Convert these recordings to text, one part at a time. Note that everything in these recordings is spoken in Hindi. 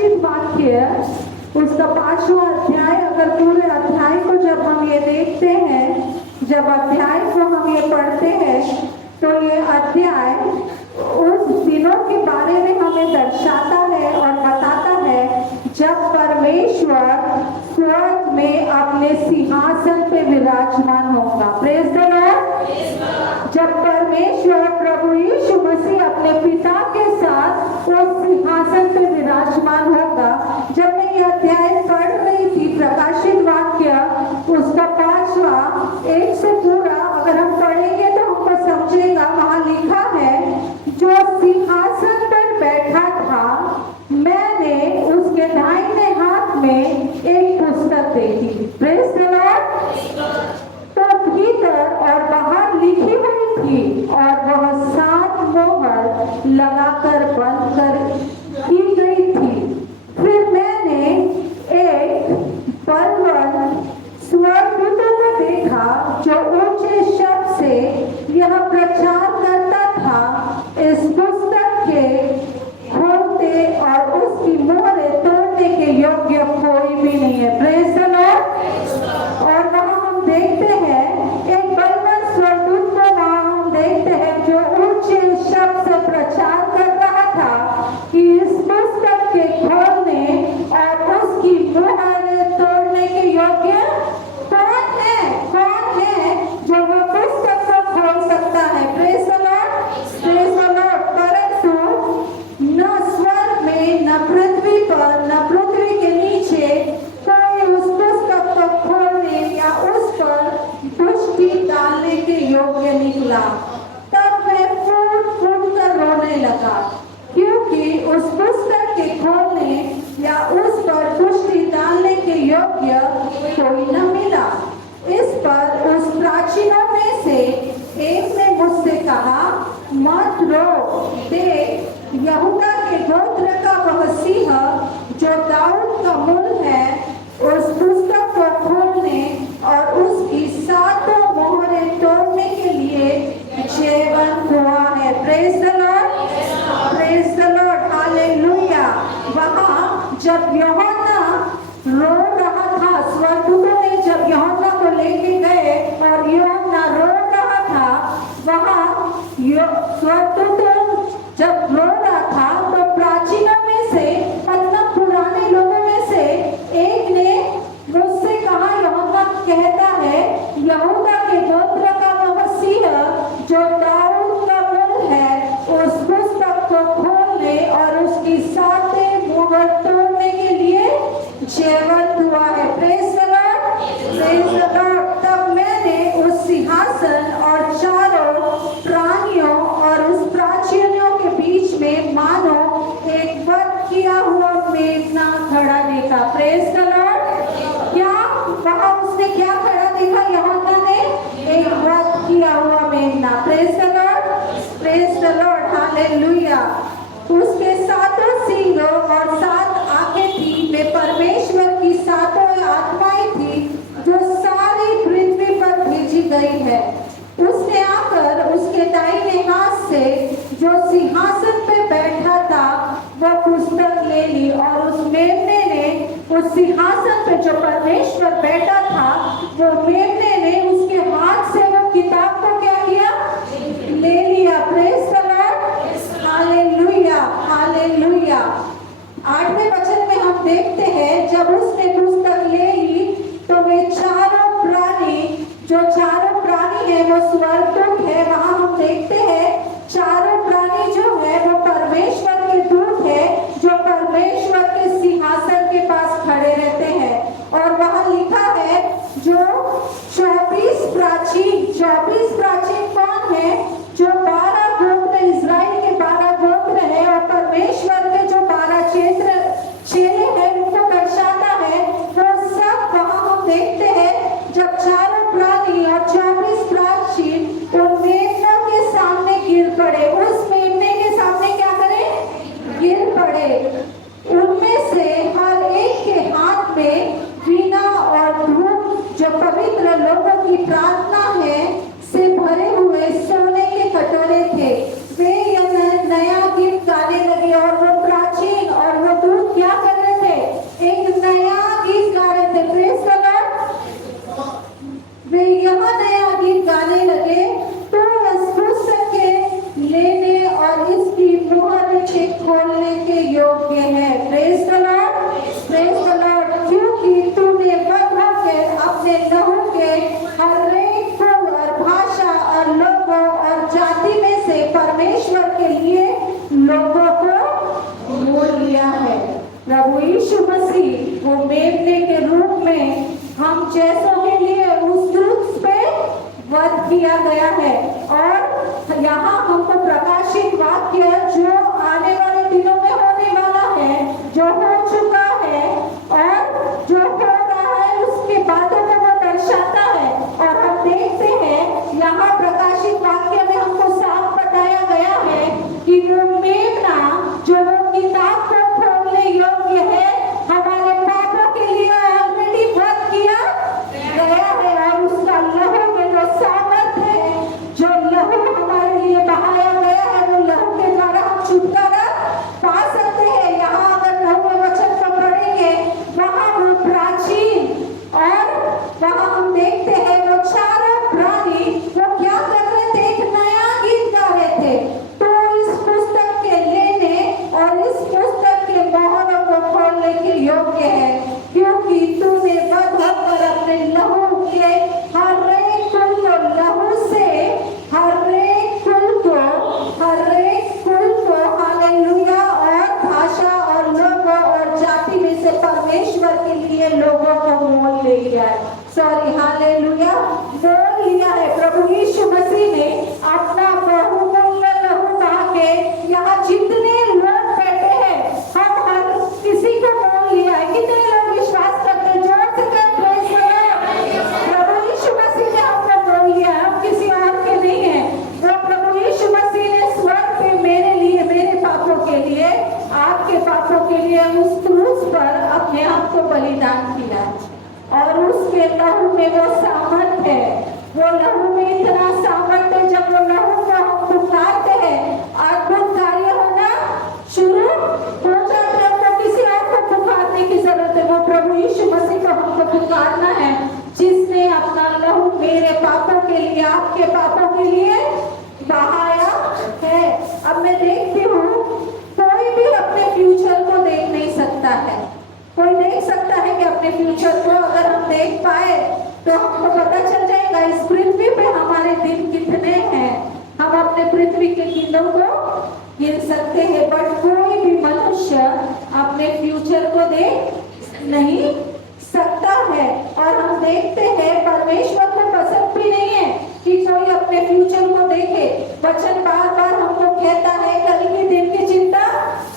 प्रकाशित वाक्य उसका 5वां अध्याय, अगर पूरे अध्याय को जब हम ये देखते हैं, जब अध्याय को हम ये पढ़ते हैं, तो ये अध्याय उस दिनों के बारे में हमें दर्शाता है और बताता है जब परमेश्वर स्वर्ग में अपने सिंहासन पे विराजमान होगा। Praise the Lord. जब परमेश्वर प्रभु यीशु मसीह अपने पिता के साथ उस सिंहासन पे विराजमान होगा। जब मैं ये अध्याय पढ़ रही थी, प्रकाशित वाक्य उसका 5वां 1 से पूरा अगर हम पढ़ेंगे तो हमको समझेगा। वहां लिखा है, जो सिंहासन पर बैठा था, मैंने उसके दाहिने हाथ में एक पुस्तक देखी। Praise the Lord. तो भीतर और बाहर लिखी हुई थी और वह 7 मोहर लगाकर बंद कर की गई थी। फिर मैंने एक बलवान स्वर्गदूतों को देखा जो ऊंचे शब्द से यह प्रचार करता था, इस पुस्तक के खोलते और उसकी मोहरें तोड़ने के योग्य कोई भी नहीं है। Praise the Lord. और वहां हम देखते हैं एक बलवान स्वर्गदूत को, वहां हम देखते हैं जो ऊंचे शब्द से प्रचार कर रहा था कि इस पुस्तक के खोलने और उसकी मोहरें तोड़ने के योग्य कौन है जो वो पुस्तक को खोल सकता है। Praise the lord. Praise the Lord. परंतु न स्वर्ग में, न पृथ्वी पर, न पृथ्वी के नीचे कोई उस पुस्तक को खोलने या उस पर दृष्टि डालने के योग्य निकला। तब मैं फूट कर रोने लगा, क्योंकि उस पुस्तक के खोलने या उस पर दृष्टि डालने के योग्य कोई न मिला। इस पर उस प्राचीनों में से एक ने मुझसे कहा, मत रो, देख यहूदा के गोत्र का वह सिंह जो दाऊद का मूल है, उस पुस्तक को खोलने और उसकी 7 मोहरें तोड़ने के लिए जीवंत हुआ है। Praise the lord. Praise the lord. Hallelujah. वहां जब यूहन्ना रो रहा था, स्वर्गदूतों ने जब यूहन्ना को लेके गए और यूहन्ना रो रहा था, वहां स्वर्गदूतों जब रो रहा था तो प्राचीनों में से, मतलब पुराने लोगों में से एक ने मुझसे कहा, यूहन्ना कहता है, यहूदा के गोत्र का वह सिंह जो दाऊद का मूल है, उस पुस्तक को खोलने और उसकी 7 मोहर तोड़ने के लिए जीवंत हुआ है। Praise the lord. Praise the Lord. तब मैंने उस सिंहासन और चारों प्राणियों और उस प्राचीनों के बीच में मानो एक वध किया हुआ मेमना खड़ा देखा। Praise the Lord. क्या वहां उसने क्या खड़ा देखा? यूहन्ना ने एक वध किया हुआ मेमना। Praise the lord. Praise the lord. Hallelujah. उसके 7 सींग और 7 आंखें थी। वे परमेश्वर की 7 आत्माएं थी जो सारी पृथ्वी पर भेजी गई है। उसने आकर उसके दाहिने हाथ से जो सिंहासन पे बैठा था वह पुस्तक ले ली, और उस मेमने ने उस सिंहासन पे जो परमेश्वर बैठा था, वो मेमने ने उसके हाथ से वो किताब को क्या किया? ले लिया। Praise the lord. Hallelujah. Hallelujah. 8वें वचन में हम देखते हैं, जब उसने पुस्तक ले ली तो वे चारों प्राणी, जो चारों प्राणी है वो स्वर्गदूत है। वहां हम देखते हैं चारों प्राणी जो है वो परमेश्वर के दूत है, जो परमेश्वर के सिंहासन के पास खड़े रहते हैं। और वहां लिखा है जो 24 प्राचीन कौन है? जो 12 गोत्र, इजराइल के 12 गोत्र है और परमेश्वर के जो 12 चेले हैं उनको दर्शाता है। वो सब वहां हम देखते हैं जब चारों प्राणी और 24 प्राचीन उन मेमना के सामने प्रभु यीशु मसीह वो मेमने के रूप में हम जैसों के लिए उस क्रूस पे वध किया गया है। और यहाँ हमको प्रकाशित वाक्य जो आने वाले दिनों में होने वाला है, जो हो चुका है और जो हो रहा है, उसके बातों को वो दर्शाता है। और हम देखते हैं यहाँ प्रकाशित वाक्य में हमको साफ बताया गया है कि वो मेमना जो वो किताब को खोलने योग्य है, हमारे पापों के लिए ऑलरेडी वध किया गया है। और उसका लहू में जो सामर्थ है, जो लहू हमारे लिए बहाया गया है, वो लहू के द्वारा हम छुटकारा पा सकते हैं। यहाँ अगर लहू में वचन को पढ़ेंगे, वहाँ वो प्राचीन और वहाँ हम देखते हैं वो चारों प्राणी वो क्या कर रहे थे, एक नया गीत गा रहे थे। तो इस पुस्तक के लेने और इस पुस्तक के मोहरों को खोलने के योग्य है, क्योंकि तूने वध होकर अपने लहू के हर एक कुल को लहू से हर एक कुल को हालेलुया और भाषा और लोगों और जाति में से परमेश्वर के लिए लोगों को मोल ले लिया है। सॉरी, हालेलुया, मोल लिया है। प्रभु यीशु मसीह ने अपना बहुमूल्य लहू बहा के यहाँ जितने लोग बैठे हैं, हम हर किसी को मोल लिया है। कितने लोग विश्वास करते हैं? जोर से करें, प्रेज़ द लॉर्ड। प्रभु यीशु मसीह ने हमको मोल लिया है, हम किसी और के नहीं है। वो प्रभु यीशु मसीह ने स्वर्ग पे मेरे लिए, मेरे पापों के लिए, आपके पापों के लिए उस क्रूस पर अपने आप को बलिदान किया और उसके लहू में वो सामर्थ है। वो लहू में इतना सामर्थ है, जब वो लहू को हम पुकारते हैं, अद्भुत कार्य होना शुरू हो जाता है। हमको किसी और को पुकारने की जरूरत है, वो प्रभु यीशु मसीह को हमको पुकारना है, जिसने अपना लहू मेरे पापों के लिए, आपके पापों के लिए बहाया है। अब मैं देखती हूँ, कोई भी अपने फ्यूचर को देख नहीं सकता है। कोई देख सकता है कि अपने फ्यूचर को अगर हम देख पाए तो हमको पता चल जाएगा इस पृथ्वी पे हमारे दिन कितने हैं। हम अपने पृथ्वी के दिनों को गिन सकते हैं, बट कोई भी मनुष्य अपने फ्यूचर को देख नहीं सकता है। और हम देखते हैं परमेश्वर को पसंद भी नहीं है कि कोई अपने फ्यूचर को देखे। वचन बार बार हमको कहता है, कल के दिन की चिंता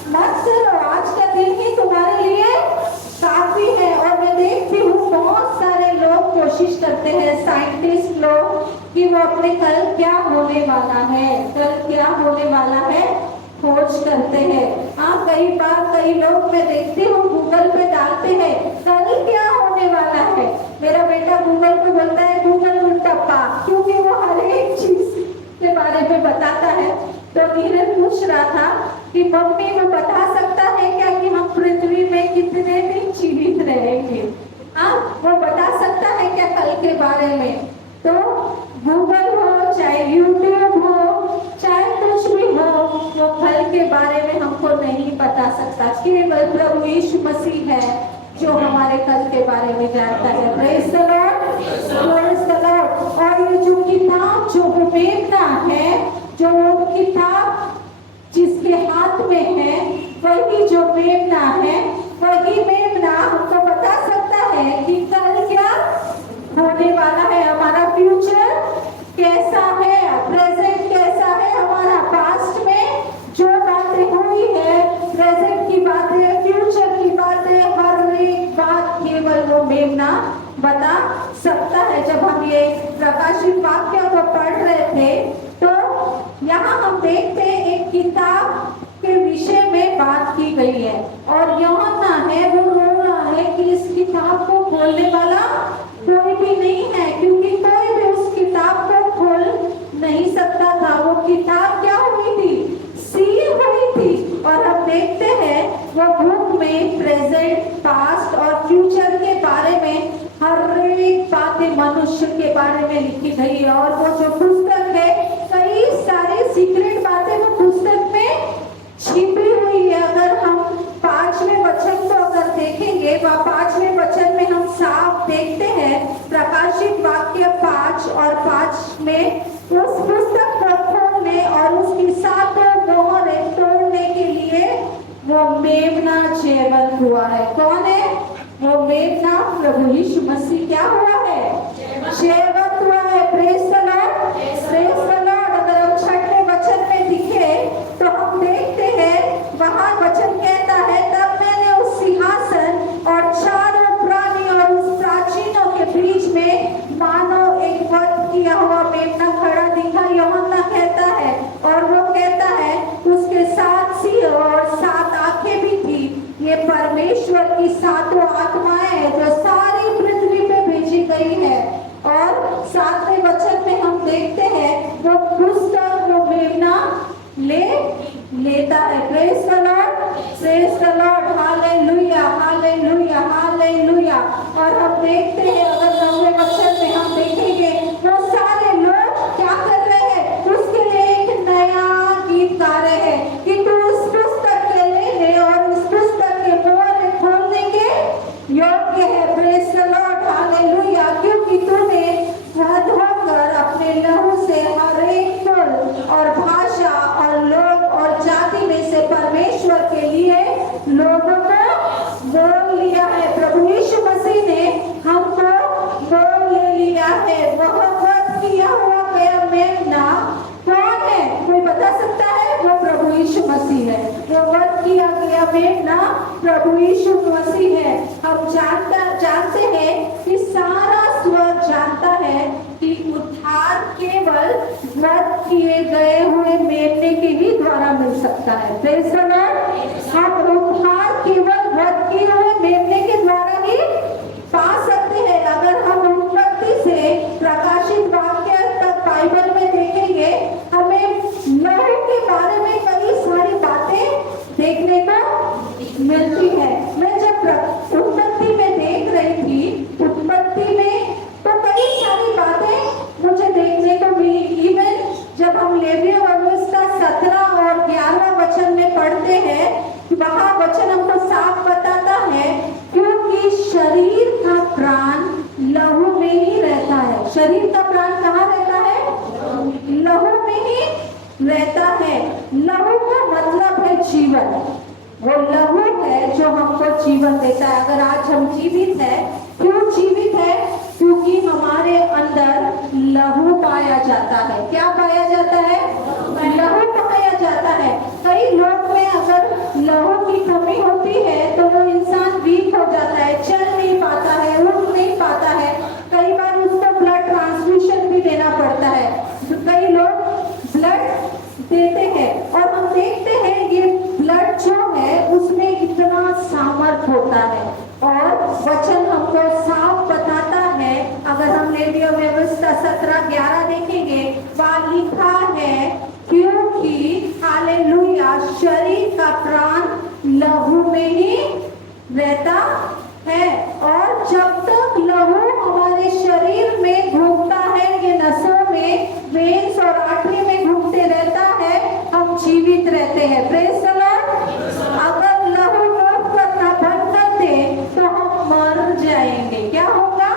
मत करो, आज का दिन ही तुम्हारे लिए काफी है। और मैं देखती हूँ बहुत सारे लोग कोशिश करते हैं, साइंटिस्ट लोग, कि वो अपने कल क्या होने वाला है, कल क्या होने वाला है खोज करते हैं। हाँ, कई बार कई लोग मैं देखती हूँ गूगल पे डालते हैं कल क्या होने वाला है। मेरा बेटा गूगल पे बोलता है गूगल मुट्टप्पा, क्योंकि वो हर एक चीज के बारे में बताता है। तो नीरज पूछ रहा था कि मम्मी वो बता सकता है क्या कि हम पृथ्वी में कितने दिन जीवित रहेंगे? हाँ, वो बता सकता है क्या कल के बारे में? तो गूगल हो चाहे यूट्यूब हो चाहे कुछ भी हो, वो कल के बारे में हमको नहीं बता सकता। केवल प्रभु यीशु मसीह है जो हमारे कल के बारे में जानता है। Praise the Lord, praise the Lord. और ये जो किताब, जो मेमना है, जो वो किताब जिसके हाथ में है, वही जो मेमना है, वही मेमना हमको बता सकता है कि कल क्या होने वाला है, हमारा फ्यूचर कैसा है, प्रेजेंट कैसा है, हमारा पास्ट में जो बातें हुई है, प्रेजेंट की बातें, फ्यूचर की बातें, हर एक बात केवल वो मेमना बता सकता है। जब हम ये प्रकाशित वाक्य को पढ़ रहे थे, तो यहाँ हम देखते हैं एक किताब के विषय में बात की गई है, और यूहन्ना है वो रो रहा है कि इस किताब को खोलने वाला कोई भी नहीं है, क्योंकि कोई भी उस किताब को खोल नहीं सकता था। वो किताब क्या हुई थी? सील हुई थी। और हम देखते हैं वो बुक में प्रेजेंट, पास्ट और फ्यूचर के बारे में हर एक बातें मनुष्य के बारे में लिखी गई है। और वो जो पुस्तक है, कई सारे सीक्रेट बातें वो पुस्तक में छिपी हुई है। अगर हम 5वें वचन को अगर देखेंगे, वह 5वें वचन में हम साफ देखते हैं, प्रकाशित वाक्य 5 और 5 में उस पुस्तक को खोलने और उसकी 7 मोहरें तोड़ने के लिए वो मेमना चेवल हुआ है। कौन है वो मेमना? प्रभु यीशु मसीह क्या हुआ है? सेवक हुआ है। Praise the lord, praise the Lord. अगर हम छठे वचन में दिखे तो हम देखते हैं वहां वचन कहता है, तब मैंने उस सिंहासन और चारों प्राणी और उस प्राचीनों के बीच में मानो एक वध किया हुआ मेमना खड़ा दिखा। यूहन्ना कहता है, और वो कहता है उसके 7 सिर और 7 आंखें भी थी। ये परमेश्वर की 7 आत्माएं हैं जो सारी पृथ्वी पे भेजी गई है। और 7वें वचन में हम देखते हैं वो पुस्तक वो मेमना लेता है। Praise the lord, praise the lord, hallelujah, hallelujah, hallelujah. और हम देखते हैं अगर 9वें वचन में हम देखेंगे वो सारे लोग क्या कर रहे हैं? उसके लिए एक नया गीत गा रहे हैं कि तू उस पुस्तक के लेने और उस पुस्तक के मोहर खोलने के योग्य है। प्रेज द लॉर्ड, हालेलुया, क्योंकि तूने वध होकर अपने लहू से हर एक कुल और भाषा और लोग और जाति में से परमेश्वर के लिए लोगों को बोल लिया है। प्रभु यीशु मसीह ने हमको बोल ले लिया है। वह वध किया हुआ गया मेमना कौन है? कोई बता सकता है? वो प्रभु यीशु मसीह है। वो वध किया गया मेमना प्रभु यीशु मसीह है। हम जानते हैं कि सारा स्वर्ग जानता है कि उद्धार केवल वध किए गए हुए मेमने के ही द्वारा मिल सकता है। Praise the Lord. हम उद्धार केवल वध किए हुए मेमने के द्वारा ही पा सकते हैं। अगर हम उत्पत्ति से प्रकाशित वाक्य तक बाइबल में देखेंगे, हमें लहू के बारे में कई सारी बातें देखने को मिलती है। मैं जब उत्पत्ति में देख रही थी, उत्पत्ति में तो कई सारी बातें मुझे देखने को मिली। इवन जब हम लेविय व्यवस्था 17 और 11 वचन में पढ़ते हैं, वहां वचन हमको साफ बताता है क्योंकि शरीर का प्राण लहू में ही रहता है। शरीर का प्राण कहाँ रहता है? लहू में ही रहता है। लहू का मतलब है जीवन। वो लहू है जो हमको जीवन देता है। अगर आज हम जीवित है, क्यों जीवित है? क्योंकि हमारे अंदर लहू पाया जाता है। क्या पाया जाता है? लहू पाया जाता है। कई लोग में अगर लहू की कमी होती है तो वो इंसान वीक हो जाता है, चल नहीं पाता है, उठ नहीं पाता है। कई बार उसको ब्लड ट्रांसफ्यूजन भी देना पड़ता है। तो कई लोग ब्लड देते हैं और हम देखते हैं ये ब्लड जो है उसमें इतना सामर्थ होता है। और वचन हमको साफ बताता है, अगर हम लेविय व्यवस्था 17:11 देखेंगे, वहां लिखा है क्योंकि हालेलुया शरीर का प्राण लहू में ही रहता है। और जब तक लहू हमारे शरीर में घूमता है, ये नसों में, वेन्स और आर्टरी में घूमते रहता है, हम जीवित रहते हैं। Praise the Lord. अगर लहू मूव करना बंद कर दे तो हम मर जाएंगे। क्या होगा?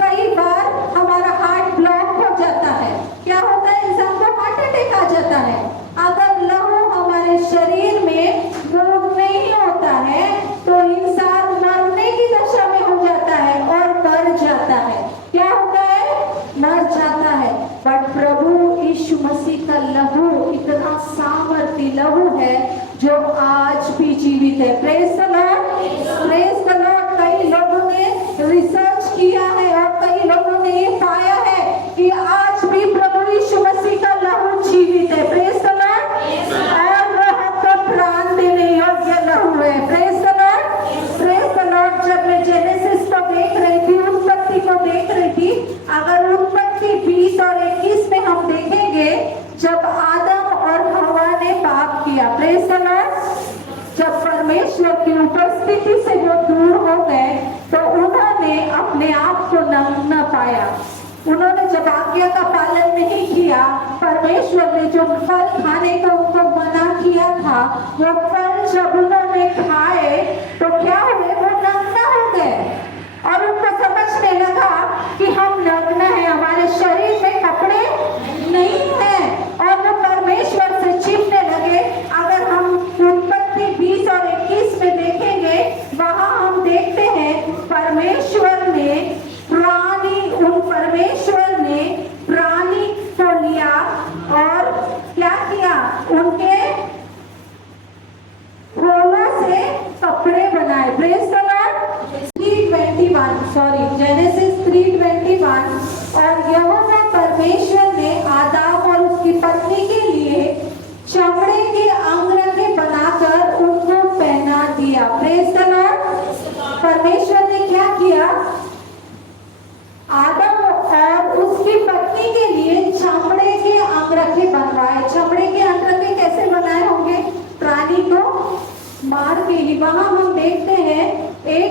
कई बार हमारा हार्ट ब्लॉक हो जाता है। क्या होता है? इंसान को हार्ट अटैक आ जाता है। अगर लहू हमारे शरीर में मूव नहीं होता है तो इंसान मरने की दशा में हो जाता है और मर जाता है। क्या होता है? मर जाता है। बट प्रभु यीशु मसीह का लहू इतना सामर्थी लहू है जो आज भी जीवित है। Praise the lord, praise the Lord. कई लोगों ने रिसर्च किया है और कई लोगों ने ये पाया है कि आज भी प्रभु यीशु मसीह का लहू जीवित है। Praise the Lord. और वो हमको प्राण देने योग्य लहू है। Praise the lord, praise the Lord. जब मैं जेनेसिस को देख रही थी, उत्पत्ति को देख रही थी, अगर उत्पत्ति 20 और 21 में हम देखेंगे, जब आदम और हवा ने पाप किया, प्रेज द लॉर्ड, जब परमेश्वर की उपस्थिति से वो दूर हो गए तो उन्होंने अपने आप को नग्न पाया। उन्होंने जब आज्ञा का पालन नहीं किया, परमेश्वर ने जो फल खाने को उनको मना किया था, वो फल जब उन्होंने खाए तो क्या हुए? वो नग्न हो गए और उनको समझने लगा कि हम नग्न हैं, हमारे शरीर में कपड़े नहीं हैं, और वो परमेश्वर से छिपने लगे। अगर हम उत्पत्ति 20 और 21 में देखेंगे,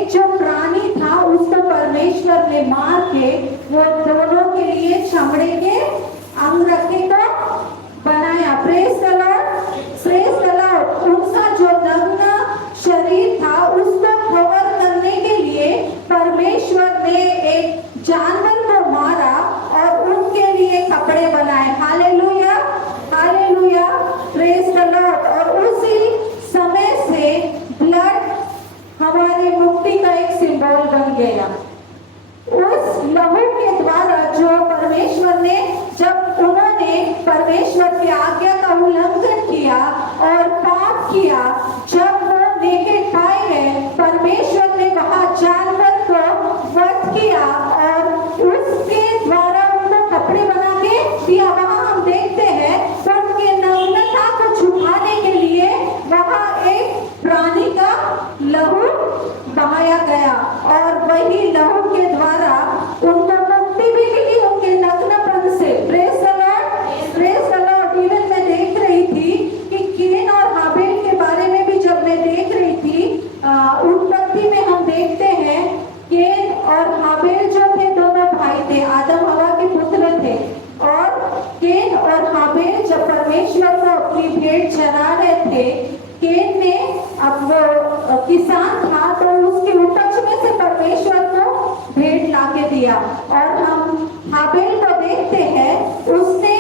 एक जो प्राणी था उसको परमेश्वर ने मार के वो दोनों के लिए चमड़े के अंग रखे को बनाया। Praise the lord, praise the Lord. उनका जो नग्न शरीर था उसको कवर करने के लिए परमेश्वर ने एक जानवर को मारा और उनके लिए कपड़े बनाए। Hallelujah, hallelujah, praise the Lord. और उसी समय से ब्लड हमारी मुक्ति का एक सिंबल बन गया। उस लहू के द्वारा जो परमेश्वर ने, जब उन्होंने परमेश्वर की आज्ञा का उल्लंघन किया और पाप किया, जब वो नेकेड पाए गए, परमेश्वर ने वहां जानवर को वध किया और उसके द्वारा उनको कपड़े बना के दिया। वहां हम देखते हैं उनके नग्नता को छुपाने के लिए वहां एक प्राणी का लहू बहाया गया और वही लहू के द्वारा उनको मुक्ति भी मिली उनके नग्नपन से। Praise the lord, praise the Lord. Even मैं देख रही थी कि केन और हाबेल के बारे में भी जब मैं देख रही थी, उत्पत्ति में हम देखते हैं केन और हाबेल जो थे दोनों भाई थे, आदम हवा के पुत्र थे। और केन और हाबेल जब परमेश्वर को अपनी भेंट चढ़ा रहे थे, केन ने, अब वो किसान था तो उसकी उपज में से परमेश्वर को भेंट लाके दिया। और हम हाबेल को देखते हैं, उसने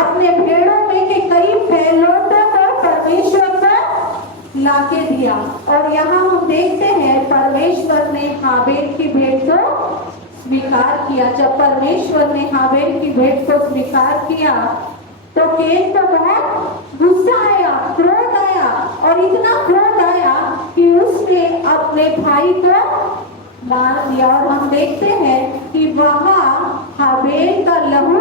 अपने भेड़ों में के कई पहलौठों को परमेश्वर को लाके दिया। और यहाँ हम देखते हैं परमेश्वर ने हाबेल की भेंट को स्वीकार किया। जब परमेश्वर ने हाबेल की भेंट को स्वीकार किया तो केन को बहुत गुस्सा आया, क्रोध आया, और इतना क्रोध आया कि उसने अपने भाई को मार दिया। और हम देखते हैं कि वहां हाबेल का लहू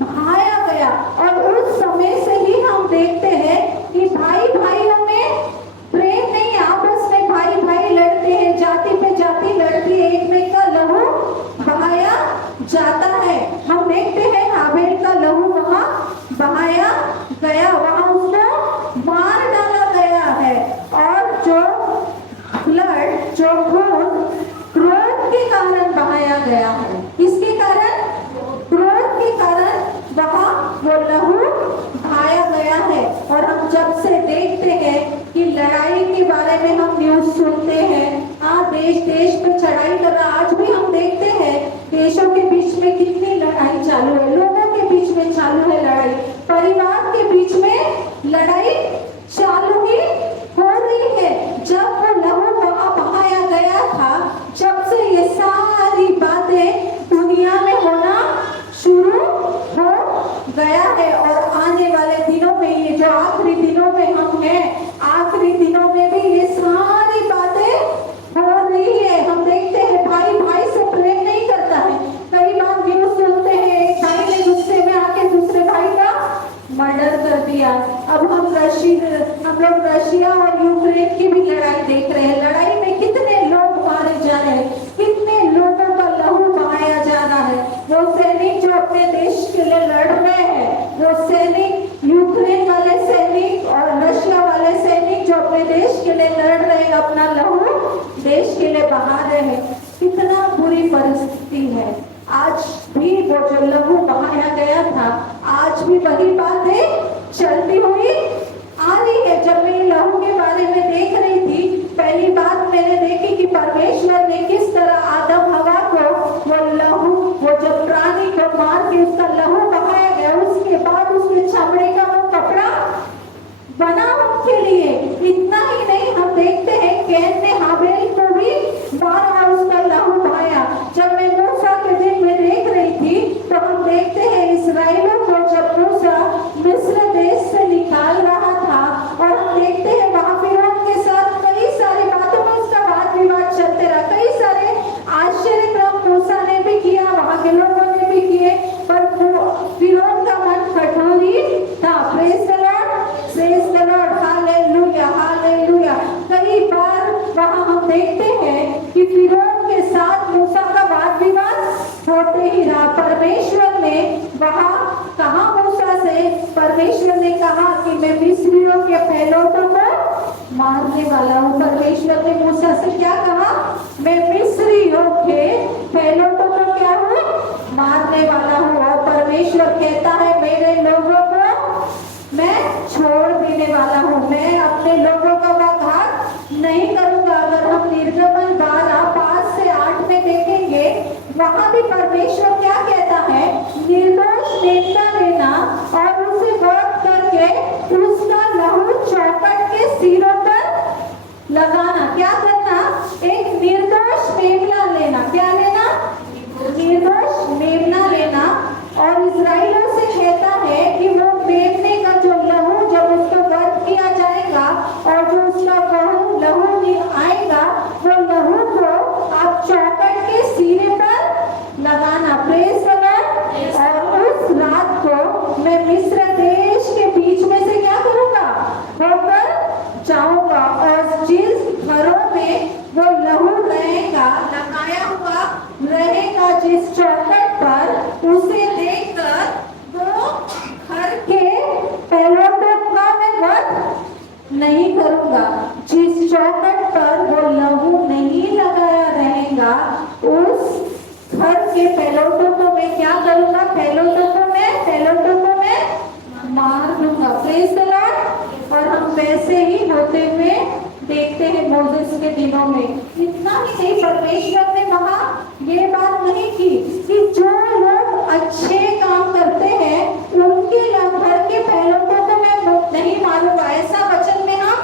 बहाया गया। और उस समय से ही हम देखते हैं कि भाई भाइयों में प्रेम नहीं, आपस में भाई भाई लड़ते हैं, जाति पे जाति लड़ती है, एक में का लहू बहाया जाता है। हम देखते हैं हाबेल का लहू वहां बहाया गया, वहां उसको मार डाला गया है। और जो ब्लड, जो खून क्रोध के कारण बहाया गया है, इसके कारण, क्रोध के कारण वहां वो लहू बहाया गया है। और हम जब से देखते हैं कि लड़ाई के बारे में हम न्यूज सुनते हैं, हाँ देश देश में चढ़ाई कर रहा, आज भी हम देखते हैं देशों के बीच में कितनी लड़ाई चालू है, लोगों के बीच में चालू है लड़ाई, परिवार के बीच में लड़ाई चालू ही हो रही है। जब वो लहू वहां बहाया गया था, जब से ये सारी बातें दुनिया में होना शुरू हो गया है। और आने वाले दिनों में, ये जो आखिरी दिनों में हम हैं, आखिरी दिनों में भी ये सारी बातें हो रही है। हम देखते हैं भाई भाई से प्रेम नहीं करता है। कई बार न्यूज सुनते हैं एक भाई ने गुस्से में आके दूसरे भाई का मर्डर कर दिया। अब हम लोग रशिया और यूक्रेन की भी लड़ाई देख रहे हैं। लड़ाई में कितने लोग मारे जा रहे हैं, कितने लोगों का लहू बहाया जा रहा है। वो सैनिक जो अपने देश के लिए लड़ रहे हैं, वो सैनिक, यूक्रेन वाले सैनिक और रशिया वाले सैनिक जो अपने देश के लिए लड़ रहे हैं, अपना लहू देश के लिए बहा रहे हैं। कितना बुरी परिस्थिति है। आज भी वो जो लहू बहाया गया था, आज भी वही बातें चलती हुई आ रही है। जब मैं लहू के बारे में देख रही थी, पहली बात मैंने देखी कि परमेश्वर ने किस तरह आदम हवा को वो लहू, वो जब प्राणी को मार के उसका लहू बहाया गया, उसके बाद उसके चमड़े का वो कपड़ा बना उनके लिए। इतना ही नहीं, हम देखते हैं कैन ने हाबेल को भी मारा, उसका लहू बहाया। जब मैं मूसा के दिन में देख रही थी तो हम देखते हैं इस्राएलियों को जब मूसा मिस्र देश से निकाल रहा था, और हम देखते हैं वहां फिरौन के साथ कई सारी बातों में उसका वाद विवाद चलते रहा। कई सारे आश्चर्य क्रम मूसा ने भी किया, वहां के लोगों ने भी किए, पर फिरौन का मन कठोर ही था। Praise the lord, praise the lord, hallelujah, hallelujah. कई बार वहां हम देखते हैं कि फिरौन के साथ मूसा का वाद विवाद होते ही रहा। परमेश्वर ने वहां कहा मूसा से, परमेश्वर ने कहा कि मैं मिस्रियों के पहलौठों को मारने वाला हूँ। परमेश्वर ने मूसा से क्या कहा? लगाया हुआ रहेगा जिस चौखट पर, उसे देखकर वो घर के पहलौठों का मैं वध नहीं करूंगा। जिस चौखट पर वो लहू नहीं लगाया रहेगा, उस घर के पहलौठों को मैं क्या करूंगा? पहलौठों को मैं मार दूंगा। Praise the Lord. और हम वैसे ही होते हुए देखते हैं मोसेस के दिनों में। इतना ही नहीं, परमेश्वर ने वहां ये बात नहीं की कि जो लोग अच्छे काम करते हैं उनके घर के पहलौठों को मैं नहीं मारूंगा। ऐसा वचन में हम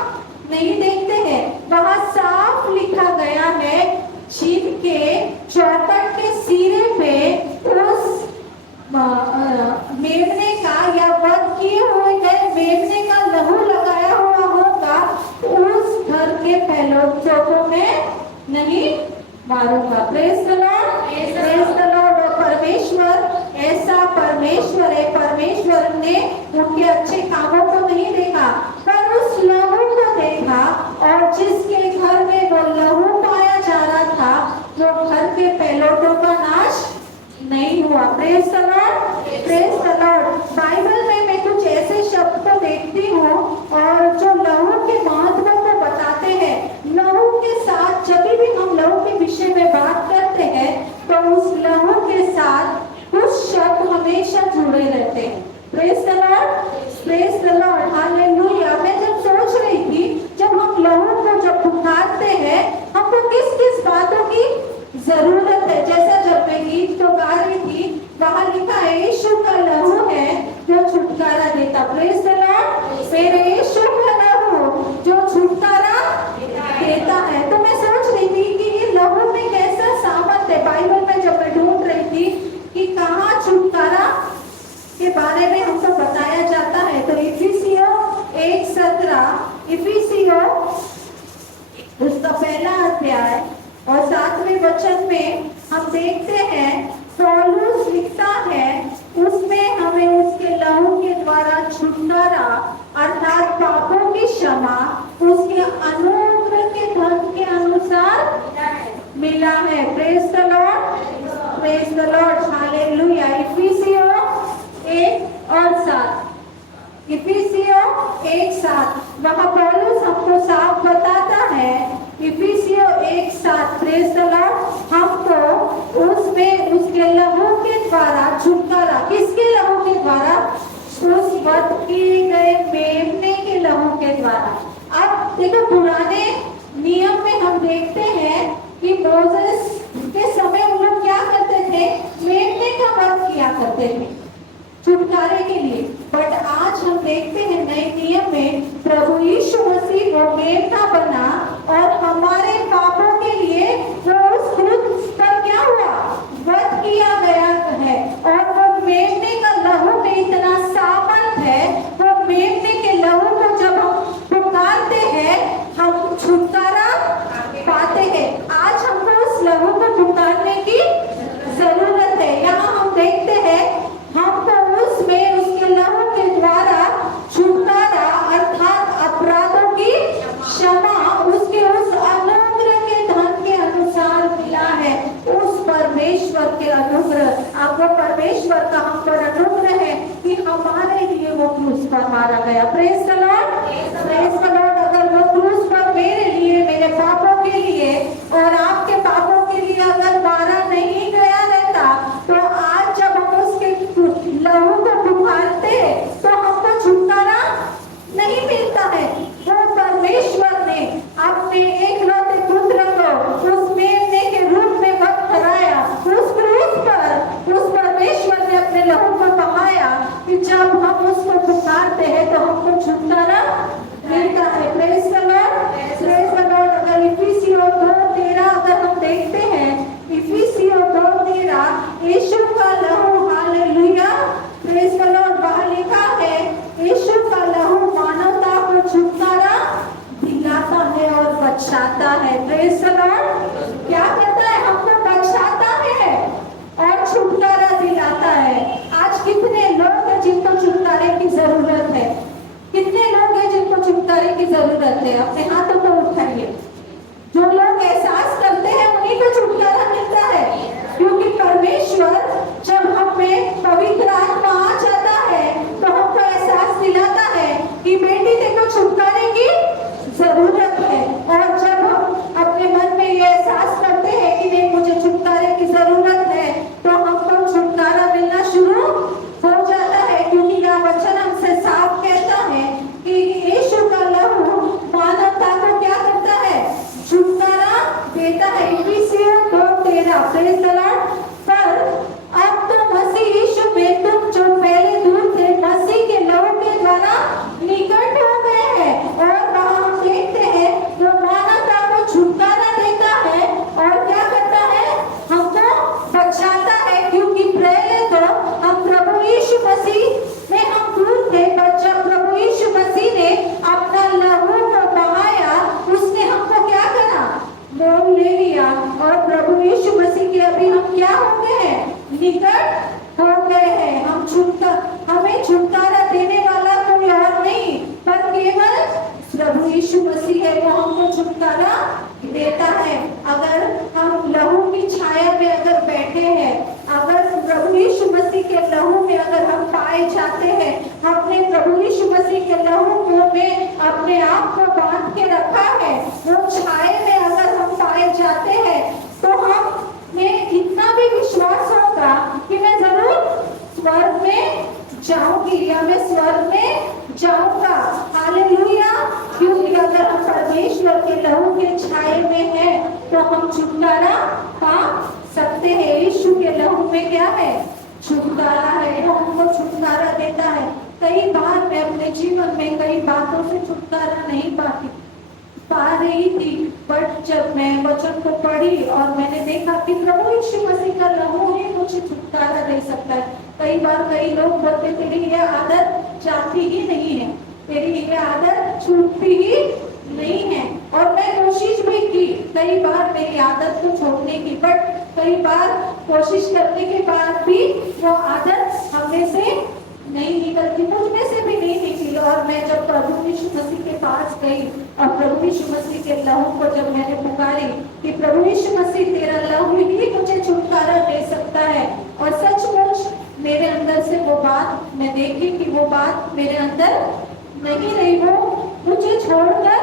नहीं देखते हैं। वहां साफ लिखा गया है, जीव के चौखट के सिरे पे उस मेमने का या वध किए हुए गए मेमने का लहू लगाया हुआ होगा, उस घर के पहलौठों को मैं नहीं मारूंगा। Praise the lord, praise the Lord. और परमेश्वर ऐसा परमेश्वर है, परमेश्वर ने उनके अच्छे कामों को नहीं देखा पर उस लहू को देखा, और जिसके घर में वो लहू पाया जा रहा था वो घर के पहलौठों का नाश नहीं हुआ। Praise the lord, praise the Lord. Bible में मैं कुछ ऐसे शब्द को देखती हूँ और जो लहू के महत्व को बताते हैं। लहू के साथ जब भी हम लहू के विषय में बात करते हैं तो उस लहू के साथ कुछ शब्द हमेशा जुड़े रहते हैं। Praise the lord, praise the lord, hallelujah. मैं जब सोच रही थी, जब हम लहू को जब पुकारते हैं हमको किस किस बातों की जरूरत है। जैसा जब मैं गीत को गा रही थी, वहां लिखा है यीशु का लहू है जो छुटकारा देता। Praise the Lord. मेरे यीशु का लहू जो छुटकारा देता है। तो मैं सोच रही थी कि ये लहू में कैसा सामर्थ है। बाइबल में जब मैं ढूंढ रही थी कि कहाँ छुटकारा के बारे में हमको बताया जाता है, तो इफिसियों 1:17, इफिसियों उसका पहला अध्याय और 7वें वचन में हम देखते हैं पौलुस लिखता है, उसमें हमें उसके लहू के द्वारा छुटकारा अर्थात पापों की क्षमा उसके अनुग्रह के धन के अनुसार मिला है। Praise the lord, praise the lord, hallelujah. इफिसियों 1:7, इफिसियों 1:7 वहाँ पौलुस हमको साफ बताता है। इफिसियों 1:7, प्रेज द लॉर्ड, हमको उसमें उसके लहू के द्वारा छुटकारा, किसके लहू के द्वारा? उस वध किए गए मेमने के लहू के द्वारा। अब देखो, पुराने नियम में हम देखते हैं कि मोसेस के समय उन लोग क्या करते थे? मेमने का वध किया करते थे छुटकारे के लिए। बट आज हम देखते हैं नए नियम में प्रभु यीशु मसीह वो मेमना बना और हमारे पापों के लिए वो उस क्रूस पर क्या हुआ? वध किया गया है। और वो मेमने का लहू में इतना सामर्थ है, वो मेमने के लहू को जब हम पुकारते हैं हम छुटकारा पाते हैं। आज हमको उस लहू को पुकारने की जरूरत है। यहाँ हम देखते हैं हमको उसमें उसके लहू के द्वारा छुटकारा अर्थात अपराधों की क्षमा उसके उस अनुग्रह के धन के अनुसार मिला है। उस परमेश्वर के अनुग्रह, अब वो परमेश्वर का हम पर अनुग्रह है कि हमारे लिए वो क्रूस पर मारा गया। Praise the lord, praise the Lord. अगर वो क्रूस पर मेरे लिए, मेरे पापों के लिए और आपके पापों के लिए अगर मारा नहीं गया रहता, तो आज जब हम उसके लहू को पुकारते तो हमको छुटकारा नहीं मिलता है। वो परमेश्वर ने अपने एकलौते पुत्र को उस मेमने के रूप में वध कराया। उस क्रूस पर उस परमेश्वर ने अपने लहू को बहाया कि जब हम उसको पुकारते हैं तो हमको छुटकारा देता है। इफिसियों 2:13 प्रेज़ द लॉर्ड। पर अब तो मसीह यीशु में तुम जो पहले दूर थे, मसीह के लहू के द्वारा निकट हो गए हैं। और वहाँ हम देखते हैं वो मानवता को छुटकारा देता है और क्या करता है, हमको बचाता है। क्योंकि पहले तो हम प्रभु यीशु मसीह में हम दूर थे, पर जब प्रभु यीशु मसीह ने अपना लहू को बहाया, उसने हमको क्या करा, मोल ले लिया। और प्रभु यीशु मसीह के अभी हम क्या हो गए हैं, निकट हो गए हैं। हमें छुटकारा देने वाला कोई और नहीं, पर केवल प्रभु यीशु मसीह है, वो हमको छुटकारा देता है। अगर हम लहू की छाया में अगर बैठे हैं, अगर प्रभु यीशु मसीह के लहू में अगर हम पाए जाते हैं, हमने प्रभु यीशु मसीह के लहू में अपने आप को बांध के रखा है, वो छाये में अगर हम पाए जाते हैं, तो हमें इतना भी विश्वास होगा कि मैं जरूर स्वर्ग में जाऊंगी या मैं स्वर्ग में जाऊंगा। हालेलुया। क्योंकि अगर हम परमेश्वर के लहू के छाये में हैं, तो हम छुटकारा पा सकते हैं। यीशु के लहू में क्या है, छुटकारा है, वो हमको छुटकारा देता है। कई बार मैं अपने जीवन में कई बातों से छुटकारा नहीं पा रही थी, बट जब मैं वचन को पढ़ी और मैंने देखा कि प्रभु यीशु मसीह का लहू ही मुझे छुटकारा दे सकता है। कई बार कई लोग बोलते तेरी ये आदत जाती ही नहीं है, तेरी ये आदत छूटती ही नहीं है। और मैं कोशिश भी की कई बार मेरी आदत को छोड़ने की, बट कई बार कोशिश करने के बाद भी वो आदत हमें से नहीं निकलती, मुझ में से भी नहीं निकली। और मैं जब प्रभु यीशु मसीह के पास गई और प्रभु यीशु मसीह के लहू को जब मैंने पुकारी कि प्रभु यीशु मसीह तेरा लहू ही मुझे छुटकारा दे सकता है, और सचमुच मेरे अंदर से वो बात मैं देखी कि वो बात मेरे अंदर नहीं रही, वो मुझे छोड़कर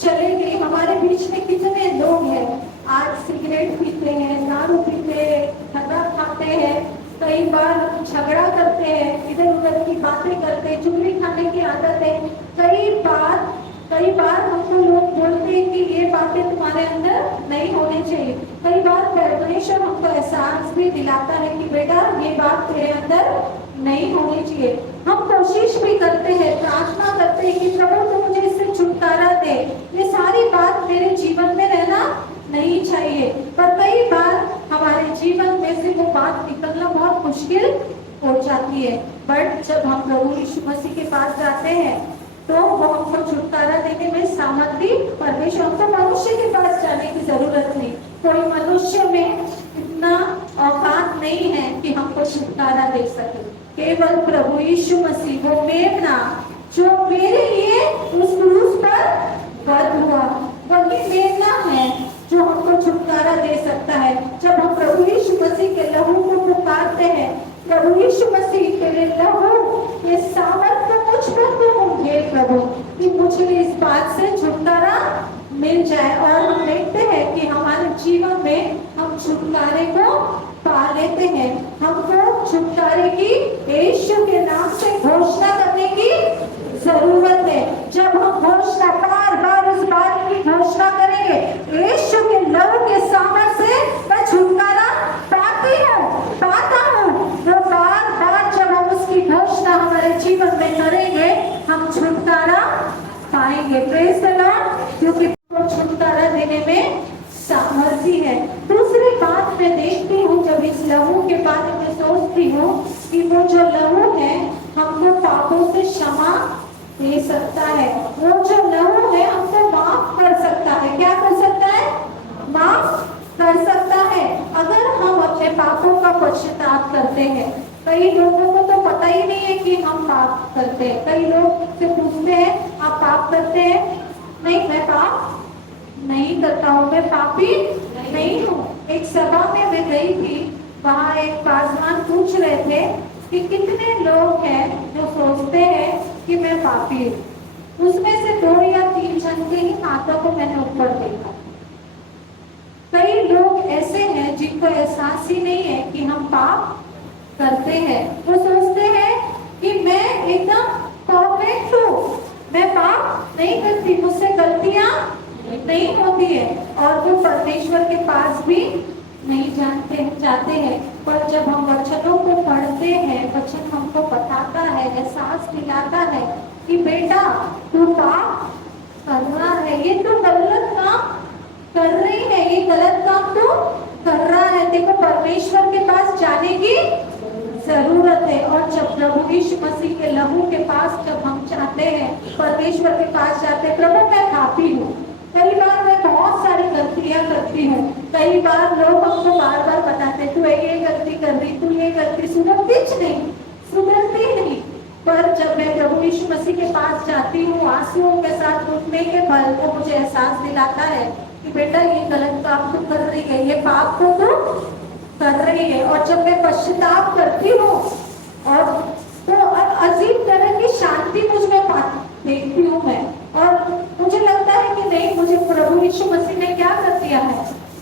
चले गई। हमारे बीच में कितने लोग हैं आज सिगरेट पीते हैं, दारू पीते हैं, खतरा खाते हैं, कई बार झगड़ा करते हैं, इधर उधर की बातें करते हैं, चुगली खाने की आदत है। कई बार हमको लोग बोलते हैं कि ये बातें तुम्हारे अंदर नहीं होनी चाहिए। कई बार परमेश्वर हमको एहसास भी दिलाता है कि बेटा ये बात तेरे अंदर नहीं होनी चाहिए। हम कोशिश भी करते हैं, प्रार्थना करते हैं कि प्रभु तू मुझे इससे छुटकारा दे, ये सारी बात मेरे जीवन में रहना नहीं चाहिए। पर कई बार हमारे जीवन में से वो बात निकलना बहुत मुश्किल हो जाती है। बट जब हम प्रभु यीशु मसीह के पास जाते हैं, तो वो हमको छुटकारा देने में सामर्थ्य परमेश्वर, हमको मनुष्य के पास जाने की जरूरत नहीं। कोई मनुष्य में इतना औकात नहीं है कि हमको छुटकारा दे सके। केवल प्रभु यीशु मसीह, वो मेमना जो मेरे लिए उस क्रूस पर वध हुआ, वही मेमना है जो हमको छुटकारा दे सकता है। जब हम प्रभु यीशु मसीह के लहू को पुकारते हैं, प्रभु यीशु मसीह तेरे लहू ये सामर्थ्य मुझ पर तो होंगे प्रभु, कि मुझे इस बात से छुटकारा मिल जाए। और हम देखते हैं कि हमारे जीवन में हम छुटकारे को पा लेते हैं। हमको छुटकारे की यीशु के नाम से घोषणा करने की जरूरत है। जब हम घोषणा बार बार उस बात की घोषणा करेंगे, यीशु के लहू के सामर्थ्य से मैं छुटकारा पाता हूँ, वो बार बार जब हम उसकी घोषणा हमारे जीवन में करेंगे, हम छुटकारा पाएंगे। Praise the Lord. क्योंकि छुटकारा देने में सामर्थ्य है। दूसरी बात मैं देखती हूँ, जब इस लहू के बारे में सोचती हूँ कि वो जो लहू है हमको पापों से क्षमा दे सकता है। वो जो लहू है हमको माफ कर सकता है। क्या कर सकता है? माफ कर सकता है, अगर हम अपने पापों का पश्चाताप करते हैं। कई लोगों को तो पता ही नहीं है कि हम पाप करते हैं। कई लोग से पूछते हैं आप पाप करते हैं? नहीं, मैं पाप नहीं करता हूँ, मैं पापी नहीं हूँ। एक सभा में मैं गई थी, वहाँ एक पासवान पूछ रहे थे कि कितने लोग हैं जो सोचते हैं कि मैं पापी हूँ। उसमें से 2 या 3 जन के ही हाथों को मैंने ऊपर देखा। कई लोग ऐसे हैं जिनको एहसास ही नहीं है कि हम पाप करते हैं। वो सोचते हैं कि मैं एकदम परफेक्ट हूँ, मैं पाप नहीं करती, मुझसे गलतियाँ नहीं होती है, और वो परमेश्वर के पास भी नहीं जाते हैं। पर जब हम वचनों को पढ़ते हैं, वचन हमको बताता है, एहसास दिलाता है कि बेटा तू पाप कर रहा है, ये तो गलत काम कर रही है, ये गलत काम तो कर रहा है, देखो परमेश्वर के पास जाने की जरूरत है। और जब प्रभु यीशु मसीह के लहू के पास जब हम जाते हैं, परमेश्वर के पास जाते हैं, प्रभु मैं पापी हूँ, कई बार मैं बहुत सारी गलतियां करती हूँ, कई बार लोग हमको बार बार बताते तू ये गलती कर रही, तू ये गलती सुधरती नहीं। पर जब मैं प्रभु यीशु मसीह के पास जाती हूँ, आंसुओं के साथ रुकने के बल वो मुझे एहसास दिलाता है कि बेटा ये गलत काम तू कर रही है, ये पाप को तू कर रही है। और जब मैं पश्चाताप करती हूँ और तो अजीब तरह की शांति मुझ में देखती हूँ मैं, और मुझे लगता है कि नहीं, मुझे प्रभु यीशु मसीह ने क्या कर दिया है,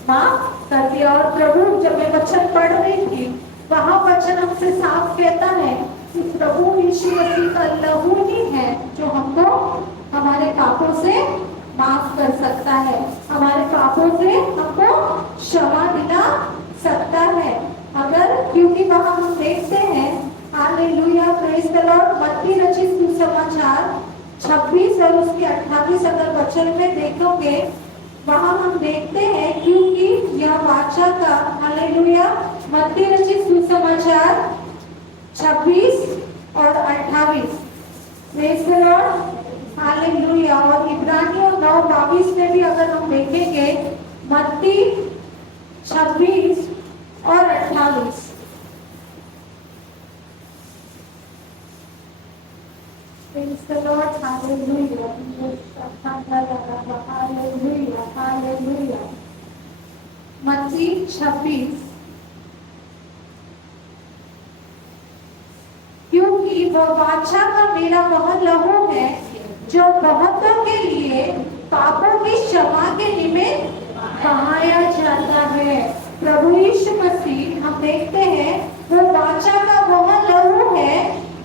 माफ कर दिया। और प्रभु जब मैं वचन पढ़ रही थी, वहां वचन हमसे साफ कहता है कि प्रभु यीशु मसीह का लहू ही है जो हमको हमारे पापों से माफ कर सकता है, हमारे पापों से हमको क्षमा दिला सकता है। अगर क्योंकि वहां हम देखते हैं, हालेलुया, प्रेज द लॉर्ड, मत्ती रचित सुसमाचार 26 और उसके 28 अगर वचन में देखोगे, वहां हम देखते हैं क्योंकि यह वाचा का, हालेलुया, मत्ती रचित सुसमाचार 26 और 28, प्रेज द लॉर्ड, हालेलुया। और इब्रानियों 9:22 में भी अगर हम देखेंगे, मत्ती 26 और 28, praise the Lord, hallelujah, hallelujah, hallelujah। मत्ती 26, क्योंकि वह वाचा का मेरा वह लहू है जो बहुतों के लिए पापों की क्षमा के निमित्त बहाया जाता है। प्रभु यीशु मसीह हम देखते हैं वो वाचा का वह लहू है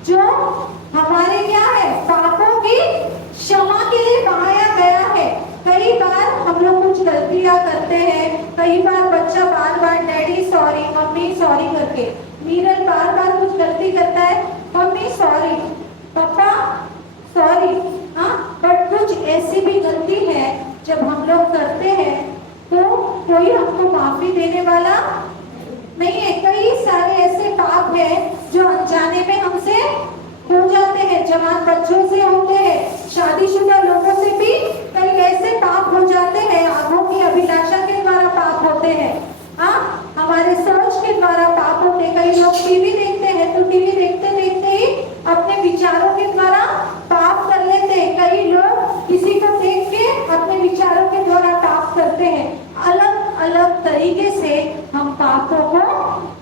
जो हमारे क्या है, पापों की क्षमा के लिए बहाया गया है। कई बार हम लोग कुछ गलतियां करते हैं, कई बार बच्चा बार बार डैडी सॉरी, मम्मी सॉरी करके, मीरल बार बार कुछ गलती करता है, मम्मी सॉरी, पापा सॉरी, हाँ, बट कुछ ऐसी भी गलती है जब हम लोग करते हैं तो कोई हमको माफी देने वाला नहीं है। कई सारे ऐसे पाप है जो अनजाने में हमसे हो जाते हैं, जवान बच्चों से होते हैं, शादीशुदा लोगों से भी कई ऐसे पाप हो जाते हैं, आंखों की अभिलाषा के द्वारा पाप होते हैं, हाँ, हमारे सोच के द्वारा पाप होते हैं। कई लोग टीवी देखते हैं तो टीवी देखते देखते ही अपने विचारों के द्वारा पाप कर लेते हैं। कई लोग किसी को देख के अपने विचारों के द्वारा पाप करते हैं। अलग अलग तरीके से हम पापों को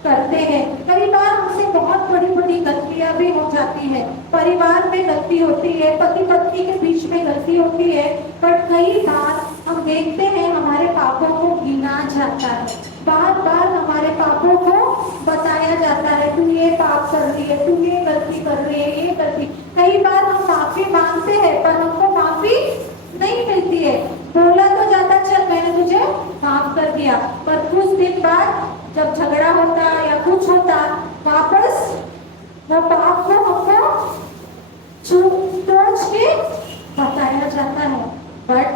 करते हैं। कई बार हमसे बहुत बड़ी बड़ी गलतियां भी हो जाती है, परिवार में गलती होती है, पति पत्नी के बीच में गलती होती है, पर कई बार हम देखते हैं हमारे पापों को गिना जाता है, बार बार हमारे पापों को बताया जाता है, तू ये पाप कर रही है, तू ये गलती कर रही है, ये गलती। कई बार हम माफी मांगते हैं पर हमको माफी नहीं मिलती है। बोला तो जाता चल मैंने तुझे माफ कर दिया, पर कुछ दिन बाद जब झगड़ा होता या कुछ होता, वापस वो पाप को हमको सोच के बताया जाता है। बट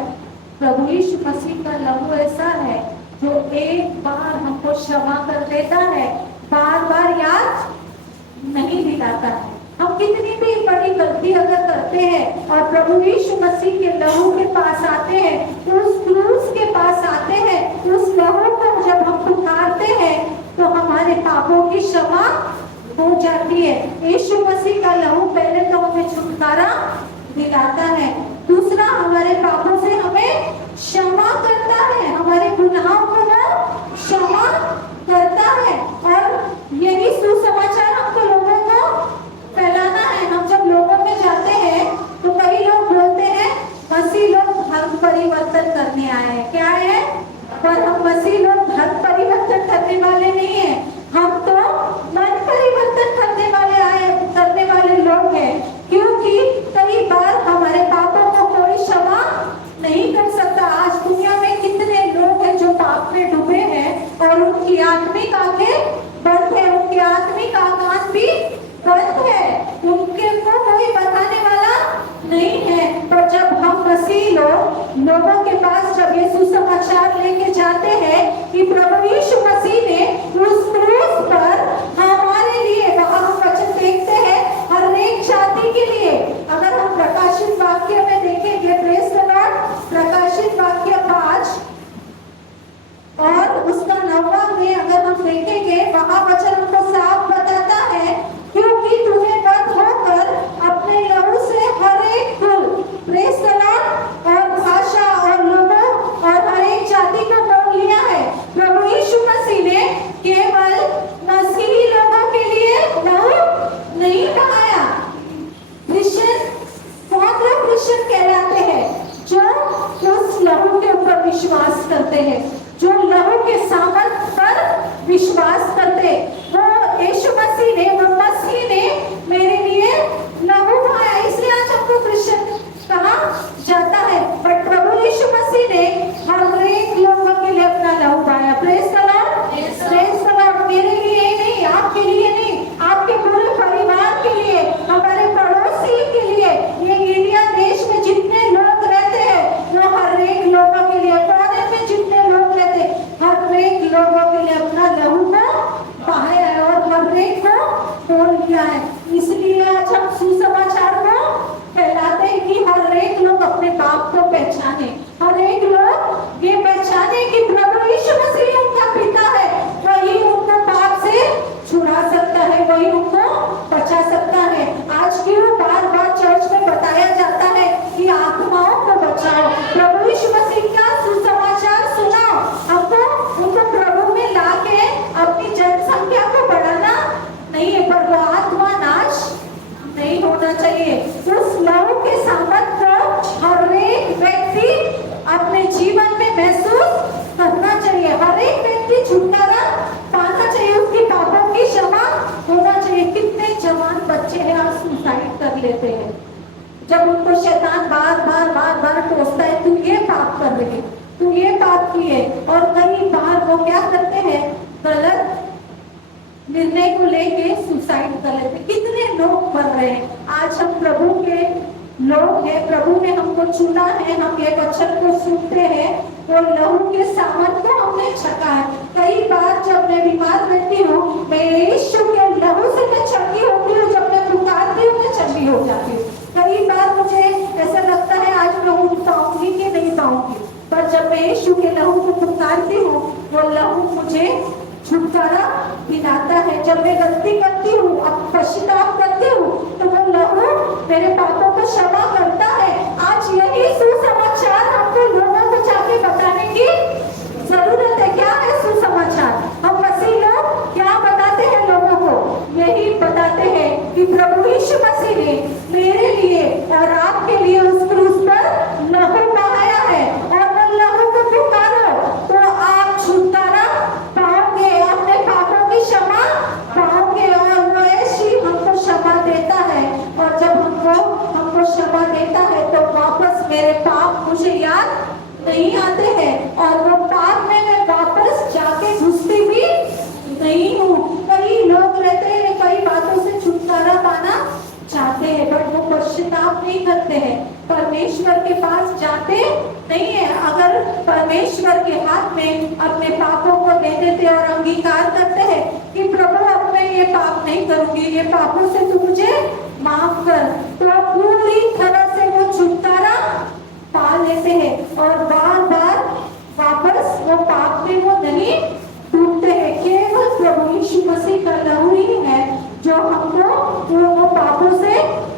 प्रभु यीशु मसीह का लहू ऐसा है जो एक बार हमको क्षमा कर देता है, बार बार याद नहीं दिलाता है। हम कितनी भी बड़ी गलती अगर करते हैं और प्रभु यीशु मसीह के लहू के पास आते हैं, उस क्रूस के पास आते हैं, उस लहू को जब हम पुकारते हैं तो हमारे पापों की क्षमा हो जाती है। यीशु मसीह का लहू पहले तो हमें छुटकारा दिलाता है, दूसरा हमारे पापों से हमें क्षमा करता है, हमारे गुनाहों को वो क्षमा करता है। और यही सुसमाचार हमको लोगों को फैलाना है। हम जब लोगों में जाते हैं तो कई लोग बोलते हैं मसीह लोग धर्म परिवर्तन करने आए हैं, क्या है, पर हम मसीह लोग धर्म परिवर्तन करने वाले नहीं है, हम तो मन परिवर्तन करने वाले लोग हैं। क्योंकि कई बार हमारे पापों को कोई क्षमा नहीं कर सकता। आज आत्मिक आगे बंद है, उनके आत्मिक आगान भी बंद है, उनके को कोई बताने वाला नहीं है। पर जब हम मसीह लोगों के पास जब ये सुसमाचार लेके जाते हैं कि प्रभु यीशु मसीह ने उस क्रूस पर हमारे लिए, वहां हम वचन देखते हैं हर एक जाति के लिए। अगर हम प्रकाशित वाक्य में देखेंगे, प्रेज द लॉर्ड, प्रकाशित वाक्य 5 और उसका 9वां में अगर हम देखेंगे, वहां वचन हमको साफ बताता है, क्योंकि तुम्हें बंद होकर अपने लहू से हर एक कुल, प्रेज द लॉर्ड, और भाषा और लोगों और हर एक जाति को मोल लिया है। प्रभु यीशु मसीह ने केवल मसीही लोगों के लिए लहू नहीं बहाया। क्रिश्चियन कौन लोग क्रिश्चियन कहलाते हैं? जो उस लहू के ऊपर विश्वास करते हैं, जो लहू के सामर्थ पर विश्वास करते। वो यीशु मसीह ने, वो मसीह ने मेरे लिए लहू बहाया, इसलिए आज हमको क्रिश्चियन कहा जाता है। बट प्रभु यीशु मसीह ने हर एक लोगों के लिए अपना लहू बहाया। Praise the lord, praise the Lord. मेरे लिए ही नहीं, आपके लिए नहीं, आपके पूरे परिवार के लिए, हमारे पड़ोसी के लिए, ये इंडिया देश में जितने लोग रहते हैं, वो हर एक लोगों के लिए, कोने में जितने लोग रहते हैं, हर एक लोगों के लिए अपना लहू को बहाया है और हर एक को मोल लिया है। इसलिए आज हम सुसमाचार को फैलाते हैं कि हर एक लोग अपने पाप को पहचाने, हर एक लोग ये पहचाने कि प्रभु यीशु मसीह उनका पिता है, वही उनको पाप से छुड़ा सकता है, वही उनको बचा सकता है। आज क्यों बार बार चर्च में बताया जाता है कि आत्माओं को बचाओ, प्रभु यीशु मसीह का सुसमाचार सुनाओ, हमको उनको प्रभु में लाके अपनी जनसंख्या को बढ़ाना नहीं है, पर वो आत्मा नाश नहीं होना चाहिए। उस लहू के सामर्थ को हर एक व्यक्ति अपने जीवन में महसूस करना चाहिए, हर एक व्यक्ति छुटकारा पाना चाहिए, उसकी पापों की क्षमा होना चाहिए। कितने जवान बच्चे हैं आज सुसाइड कर लेते हैं, जब उनको शैतान बार बार टोकता है, तू ये पाप कर रही है, तू ये पाप की है, और कई बार वो क्या करते हैं, गलत निर्णय को लेके सुसाइड कर लेते। कितने लोग मर रहे हैं। आज हम प्रभु के लोग हैं, प्रभु ने हमको चुना है, हम ये वचन को सुनते हैं, वो लहू के सामर्थ को हमने छका है। कई बार जब मैं बीमार रहती हूँ, मैं यीशु के लहू से मैं छकी होती हूँ, जब मैं पुकारती हूँ मैं छकी हो जाती हूँ। कई बार मुझे ऐसा लगता है आज मैं उठ पाऊंगी कि नहीं पाऊंगी, पर जब मैं यीशु के लहू को पुकारती हूँ, वो लहू मुझे छुटकारा दिलाता है। जब मैं गलती करती हूँ, अब पश्चाताप करती हूँ, तो वो लहू मेरे पापों को क्षमा करता है। आज यही सुसमाचार हमको लोगों को जाके बताने की जरूरत है। क्या है सुसमाचार? हम मसीह लोग क्या बताते हैं लोगों को? यही बताते हैं कि प्रभु यीशु मसीह ने मेरे लिए और आपके लिए उस क्रूस पर लहू बहाया है, और वो लहू को पुकारो तो आप छुटकारा पाओगे, अपने पापों की क्षमा पाओगे, और वो ऐसी हमको क्षमा देता है। और जब हमको क्षमा देता है तो वापस मेरे पाप मुझे याद नहीं आते हैं, और वो पाप में मैं वापस जाके घुसती भी नहीं हूँ। कई लोग रहते हैं, कई बातों से छुटकारा पाना चाहते हैं, बट वो पश्चाताप नहीं करते हैं, परमेश्वर के पास जाते नहीं है। अगर परमेश्वर के हाथ में अपने पापों को दे देते और अंगीकार करते हैं कि प्रभु अब मैं ये पाप नहीं करूंगी, ये पापों से तू मुझे माफ कर, तो पूरी तरह से वो छुटकारा पा लेते हैं और बार बार वापस वो पाप में वो नहीं टूटते हैं। केवल प्रभु यीशु मसीह का लहू ही है जो हमको वो पापों से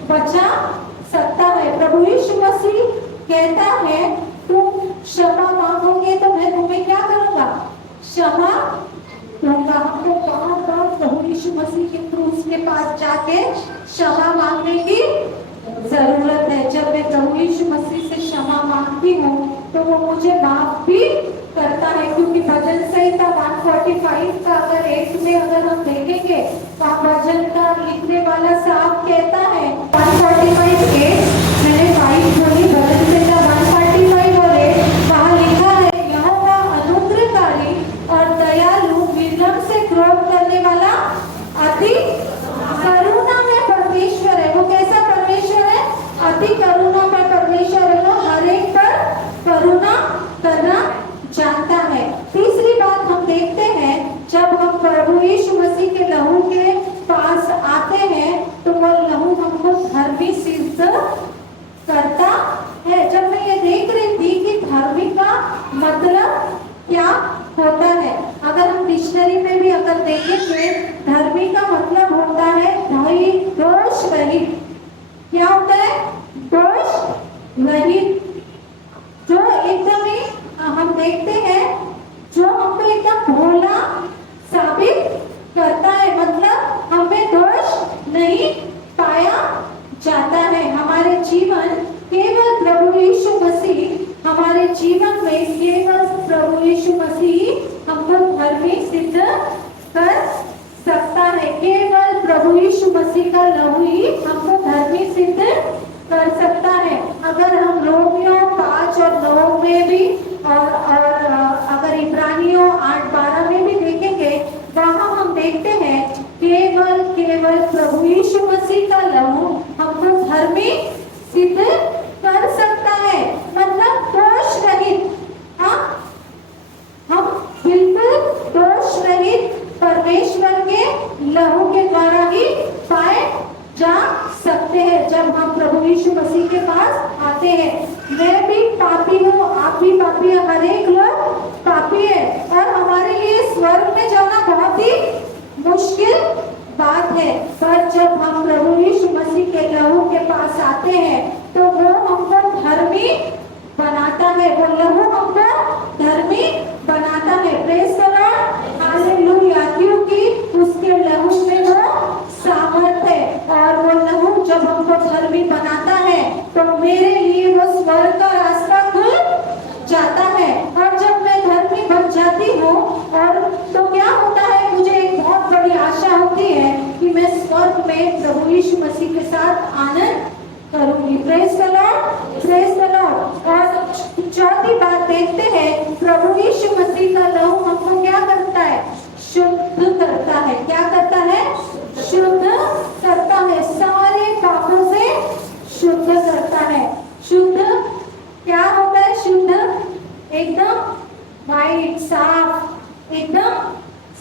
बचा सकता है। प्रभु यीशु मसीह कहता है तुम क्षमा मांगोगे तो मैं तुम्हें क्या करूंगा? क्षमा दूंगा। हमको बार बार प्रभु यीशु मसीह के क्रूस के पास जाके क्षमा मांगने की जरूरत है। जब मैं प्रभु यीशु मसीह से क्षमा मांगती हूँ तो वो मुझे माफ भी करता है, क्योंकि भजन संहिता 145 का अगर एक में अगर हम देखेंगे तो भजन का लिखने वाला साहब कहता है 145 मैंने वाइट बोली, भजन संहिता 145 और 8 वहाँ लिखा है, यहोवा अनुग्रहकारी और दयालु, विनम्र होता है। अगर हम डिक्शनरी में भी अगर देखेंगे, धर्मी का मतलब होता है दोष रहित। क्या होता है? दोष रहित। जो एकदम ही हम देखते हैं, जो हमको एकदम भोला साबित करता है, मतलब हमें दोष नहीं पाया जाता है। हमारे जीवन केवल प्रभु यीशु मसीह, हमारे जीवन में केवल प्रभु यीशु मसीह हमको धर्मी सिद्ध कर सकता है। केवल प्रभु यीशु मसीह का लहू ही हमको धर्मी सिद्ध कर सकता है। अगर हम रोमियो 5 और 9 में भी और अगर इब्रानियों 8-12 में भी देखेंगे, वहाँ हम देखते हैं केवल प्रभु यीशु मसीह का लहू हमको धर्मी सिद्ध कर सकता है, मतलब दोष रहित। हाँ, हम बिल्कुल दोष रहित परमेश्वर के लहू के द्वारा ही पाए जा सकते हैं जब हम प्रभु यीशु मसीह के पास आते हैं। मैं भी पापी हूँ, आप भी पापी है, हर एक लोग पापी है, और हमारे लिए स्वर्ग में जाना बहुत ही मुश्किल बात है। पर जब हम प्रभु यीशु मसीह के लहू के पास आते हैं तो वो हमको धर्मी बनाता है, वो लहू हमको धर्मी बनाता है। Praise the lord, hallelujah. क्योंकि उसके लहू में वो सामर्थ है, और वो लहू जब हमको धर्मी बनाता है तो मेरे लिए वो स्वर्ग का रास्ता खुल जाता है। और जब मैं धर्मी बन जाती हूँ, और तो क्या होता है, मुझे एक बहुत बड़ी आशा होती है कि मैं स्वर्ग में प्रभु यीशु मसीह के साथ आनंद करूंगी। Praise the Lord, praise the Lord. और चौथी बात देखते हैं, प्रभु यीशु मसीह का लहू हमको क्या करता है? शुद्ध करता है। क्या करता है? शुद्ध करता है, सारे पापों से शुद्ध करता है। शुद्ध क्या होता है? शुद्ध एकदम वाइट, साफ, एकदम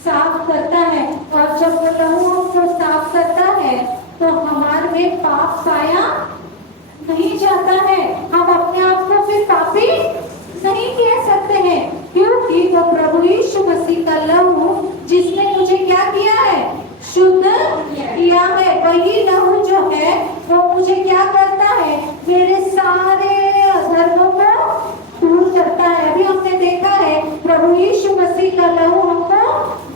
साफ करता है। और जब वो लहू हमको साफ करता है तो हमारे में पाप पाया नहीं जाता है। हम अपने आप को फिर पापी नहीं कह सकते हैं, क्योंकि वो प्रभु यीशु मसीह का लहू जिसने मुझे क्या किया है? शुद्ध किया है। वही लहू जो है वो मुझे क्या करता है? मेरे सारे अधर्मों को दूर करता है। अभी हमने देखा है प्रभु यीशु मसीह का लहू हमको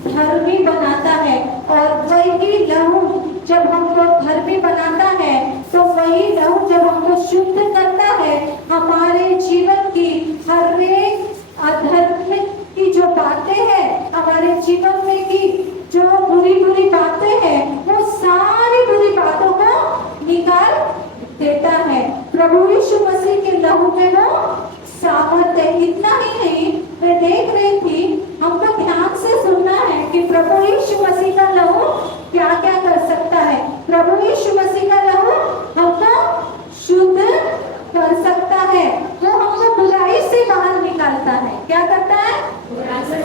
धर्मी बनाता है, और वही लहू जब हमको धर्मी बनाता है तो वही लहू जब हमको शुद्ध करता है, हमारे जीवन की हर एक अधर्म की जो बातें हैं, हमारे जीवन में की जो बुरी बातें हैं, वो सारी बुरी बातों को निकाल देता है। प्रभु यीशु मसीह के लहू में वो सामर्थ है। इतना ही नहीं, मैं देख रही थी, हमको ध्यान से सुनना है कि प्रभु यीशु मसीह का लहू क्या क्या कर सकता है। प्रभु यीशु मसीह का लहू हमको शुद्ध कर सकता है, वो हमको बुराई से बाहर निकालता है। क्या करता है?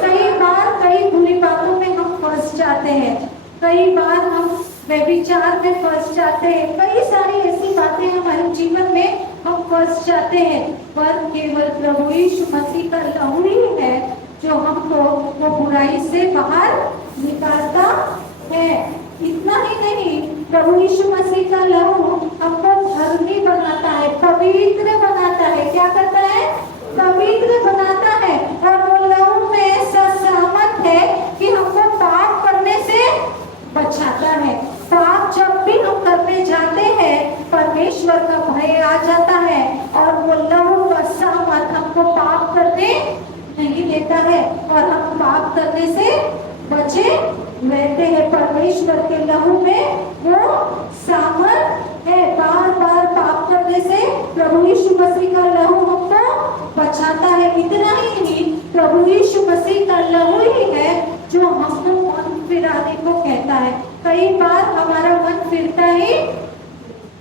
कई बार कई बुरी बातों में हम फंस जाते हैं, कई बार हम व्यभिचार में फंस जाते हैं, कई सारी ऐसी बातें हमारे जीवन में हम फंस जाते हैं, पर केवल प्रभु यीशु मसीह का लहू ही है जो हमको वो बुराई से बाहर निकालता है। इतना ही नहीं, प्रभु यीशु मसीह का लहू हमको धर्मी बनाता है, पवित्र बनाता है। क्या करता है? पवित्र बनाता है। और वो लहू में ऐसा सामर्थ है कि हमको पाप करने से बचाता है। पाप जब भी हम करने जाते हैं, परमेश्वर का भय आ जाता है, और वो लहू का सामर्थ हमको पाप करने नहीं देता है, और हम पाप करने से बचे रहते हैं। परमेश्वर के लहू में वो सामर्थ है। बार बार पाप करने से प्रभु यीशु मसीह का लहू हमको बचाता है। इतना ही नहीं, प्रभु यीशु मसीह का लहू ही है जो हमको मन फिराने को कहता है। कई बार हमारा मन फिरता ही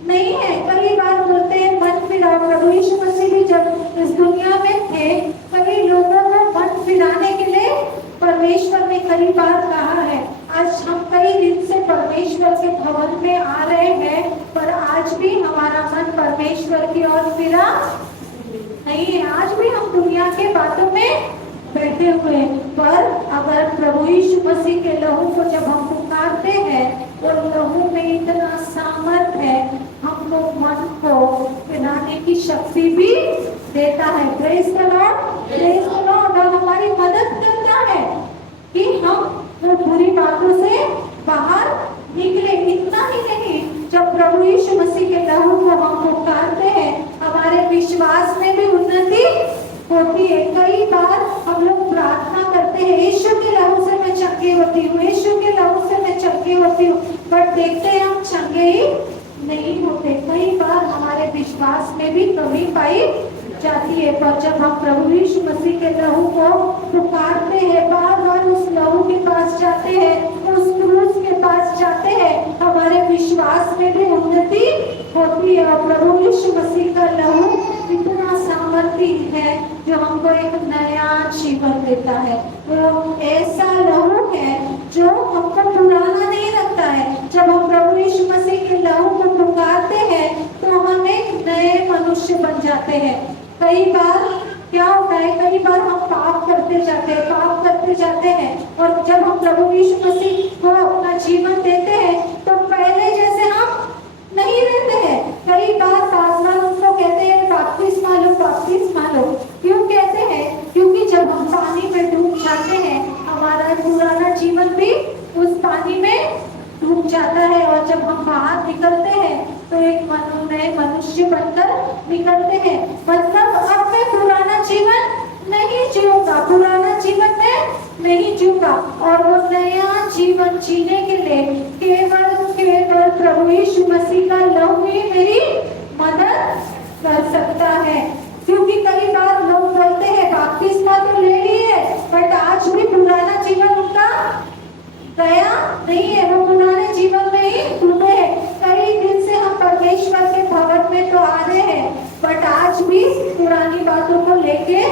नहीं है, कई बार बोलते हैं मन फिराओ। प्रभु यीशु मसीह भी जब इस दुनिया में थे, कई लोगों को मन फिराने के लिए परमेश्वर ने कई बार कहा है। आज हम कई दिन से परमेश्वर के भवन में आ रहे हैं, पर आज भी हमारा मन परमेश्वर की ओर फिरा नहीं है। आज भी हम दुनिया के बातों में बैठे हुए, पर अगर प्रभु यीशु मसीह के लहू को जब हम पुकारते हैं, और लहू में इतना सामर्थ है, हम लोग मन को पिलाने की शक्ति भी देता है। Praise the lord, praise the Lord. और हमारी मदद करता है कि हम वो बुरी बातों से बाहर निकले। इतना ही नहीं, जब प्रभु यीशु मसीह के लहू को हम पुकारते हैं, हमारे विश्वास में भी उन्नति होती है। कई बार हम लोग प्रार्थना करते हैं, यीशु के लहू से मैं चंगी होती हूँ, यीशु के लहू से मैं चंगी होती हूँ, बट देखते हैं हम चंगे ही नहीं होते। कई बार हमारे विश्वास में भी कमी पाई जाती है। पर जब हम प्रभु यीशु मसीह के लहू को पुकारते हैं, बार बार उस लहू के पास जाते हैं, उस क्रूस के पास जाते हैं, हमारे विश्वास में भी उन्नति होती है। और प्रभु यीशु मसीह का लहू इतना सामर्थी है जो हमको एक नया जीवन देता है। वो ऐसा लहू है जो हमको पुराना नहीं रखता है। जब हम प्रभु यीशु मसीह के लहू को पुकारते हैं तो हम एक नए मनुष्य बन जाते हैं। कई बार क्या होता है, कई बार हम पाप करते जाते हैं, पाप करते जाते हैं, और जब हम प्रभु यीशु मसीह को अपना जीवन देते हैं तो पहले जैसे हम नहीं रहते हैं। कई बार पासवान उनको कहते हैं बपतिस्मा लो, बपतिस्मा लो। क्यों कहते हैं? क्योंकि जब हम पानी में डूब जाते हैं, हमारा पुराना जीवन भी उस पानी में डूब जाता है, और जब हम बाहर निकलते हैं तो एक नए मनुष्य बनकर निकलते हैं। मतलब अब मैं पुराना जीवन नहीं जीऊंगा, पुराना जीवन मैं नहीं जीऊंगा, और वो नया जीवन जीने के लिए केवल प्रभु यीशु मसीह का लहू ही मेरी मदद कर सकता है। क्योंकि कई बार लोग बोलते हैं बपतिस्मा तो ले लिए, बट आज भी पुराना जीवन उनका गया नहीं है, वो पुराने जीवन में ही डूबे हैं। कई दिन से हम परमेश्वर के भवन में तो आ रहे हैं, बट आज भी पुरानी बातों को लेके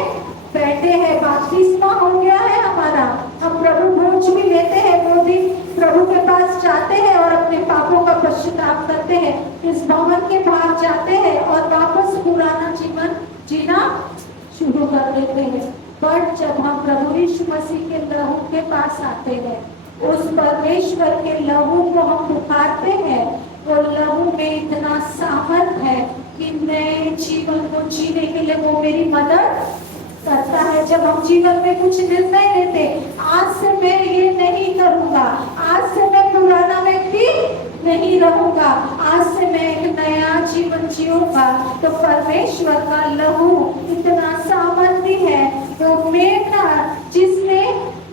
बैठे हैं। बपतिस्मा हो गया है हमारा, हम प्रभु भोज भी लेते हैं, वो दिन प्रभु के पास जाते हैं और अपने पापों का पश्चाताप करते हैं, इस भवन के बाहर जाते हैं और वापस पुराना जीवन जीना शुरू कर देते हैं। बट जब हम प्रभु यीशु मसीह के लहू के पास आते हैं, उस परमेश्वर के लहू को हम पुकारते हैं, वो लहू में इतना सामर्थ है कि नए जीवन को जीने के लिए वो मेरी मदद करता है। जब हम जीवन में कुछ निर्णय लेते, आज से मैं ये नहीं करूंगा, आज से मैं पुराना व्यक्ति नहीं रहूंगा, आज से मैं एक नया जीवन जीऊंगा, तो परमेश्वर का लहू इतना सामर्थी है। वो मेघना जिसने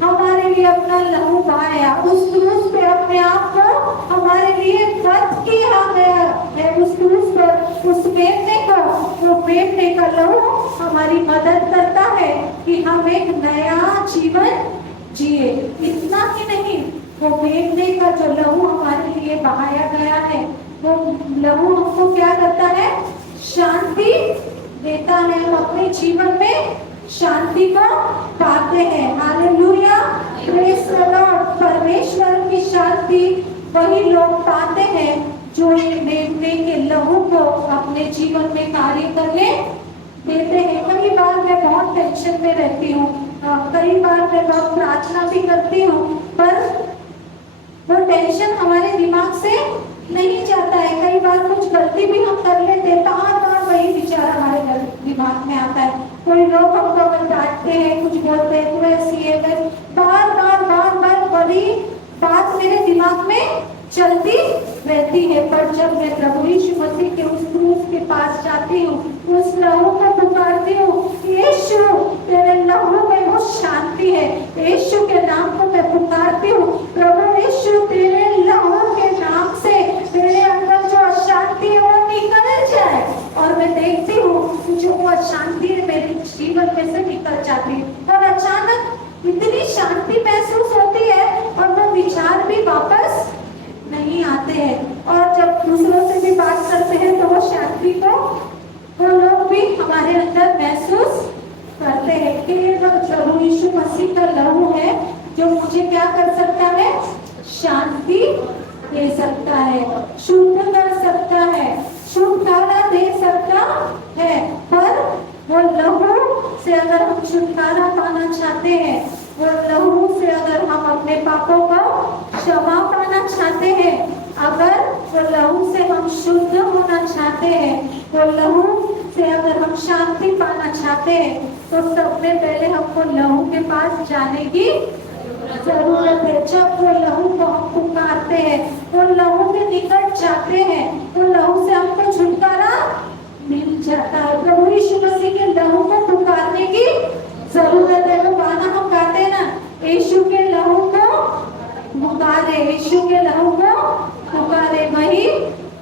हमारे लिए अपना लहू बहाया, उस क्रूस पे अपने आप को हमारे लिए वध किया गया है, उस क्रूस पर उस मेघने को, वो मेघने का लहू हमारी मदद करता है कि हम एक नया जीवन जिए। इतना ही नहीं, वो मेघने का जो लहू हमारे लिए बहाया गया है, वो लहू हमको क्या करता है? शांति देता है। हम अपने जीवन में शांति को पाते हैं। Hallelujah, praise the Lord. परमेश्वर की शांति वही लोग पाते हैं जो एक मेघने के लहू को अपने जीवन में कार्य करने देते हैं। कई बार मैं बहुत टेंशन में रहती हूँ, कई बार मैं बहुत प्रार्थना भी करती हूँ, पर वो टेंशन हमारे दिमाग से नहीं जाता है। कई बार कुछ गलती भी हम कर लेते हैं, बार बार वही विचार हमारे दिमाग में आता है। कोई लोग हमको डांटते हैं, कुछ बोलते हैं, तू ऐसी है, बार बार वही बात मेरे दिमाग में चलती रहती है। पर जब मैं प्रभु यीशु मसीह के उस क्रूस के पास जाती हूँ, उस लहू को पुकारती हूँ, यीशु तेरे लहू में वो शांति है, यीशु के नाम को मैं पुकारती हूँ, प्रभु यीशु तेरे लहू के नाम से तेरे अंदर जो अशांति है वो निकल जाए। और मैं देखती हूँ जो वो अशांति मेरे जीवन में से निकल जाती है, और अचानक इतनी शांति महसूस होती है, और वो विचार भी वापस नहीं आते हैं। और जब दूसरों से भी बात करते हैं तो वो शांति को वो लोग भी हमारे अंदर महसूस करते हैं। केवल प्रभु यीशु मसीह का लहू है जो मुझे क्या कर सकता है? शांति दे सकता है, शुद्ध कर सकता है, छुटकारा दे सकता है। पर वो लहू से अगर हम छुटकारा पाना चाहते हैं, वो लहू से अगर हम अपने पापों को क्षमा पाना चाहते हैं, अगर वो लहू से हम शुद्ध होना चाहते हैं, वो लहू से अगर हम शांति पाना चाहते हैं, तो सबसे पहले हमको लहू के पास जाने की जरूरत है। जब वो लहू को हम पुकारते हैं, वो लहू के निकट जाते हैं, वो लहू से हमको छुटकारा मिल जाता है। प्रभु यीशु मसीह के लहू को पुकारने की जरूरत है। वो गाना हम गाते हैं ना, यीशु के लहू को पुकारे, यीशु के लहू को पुकारे, वही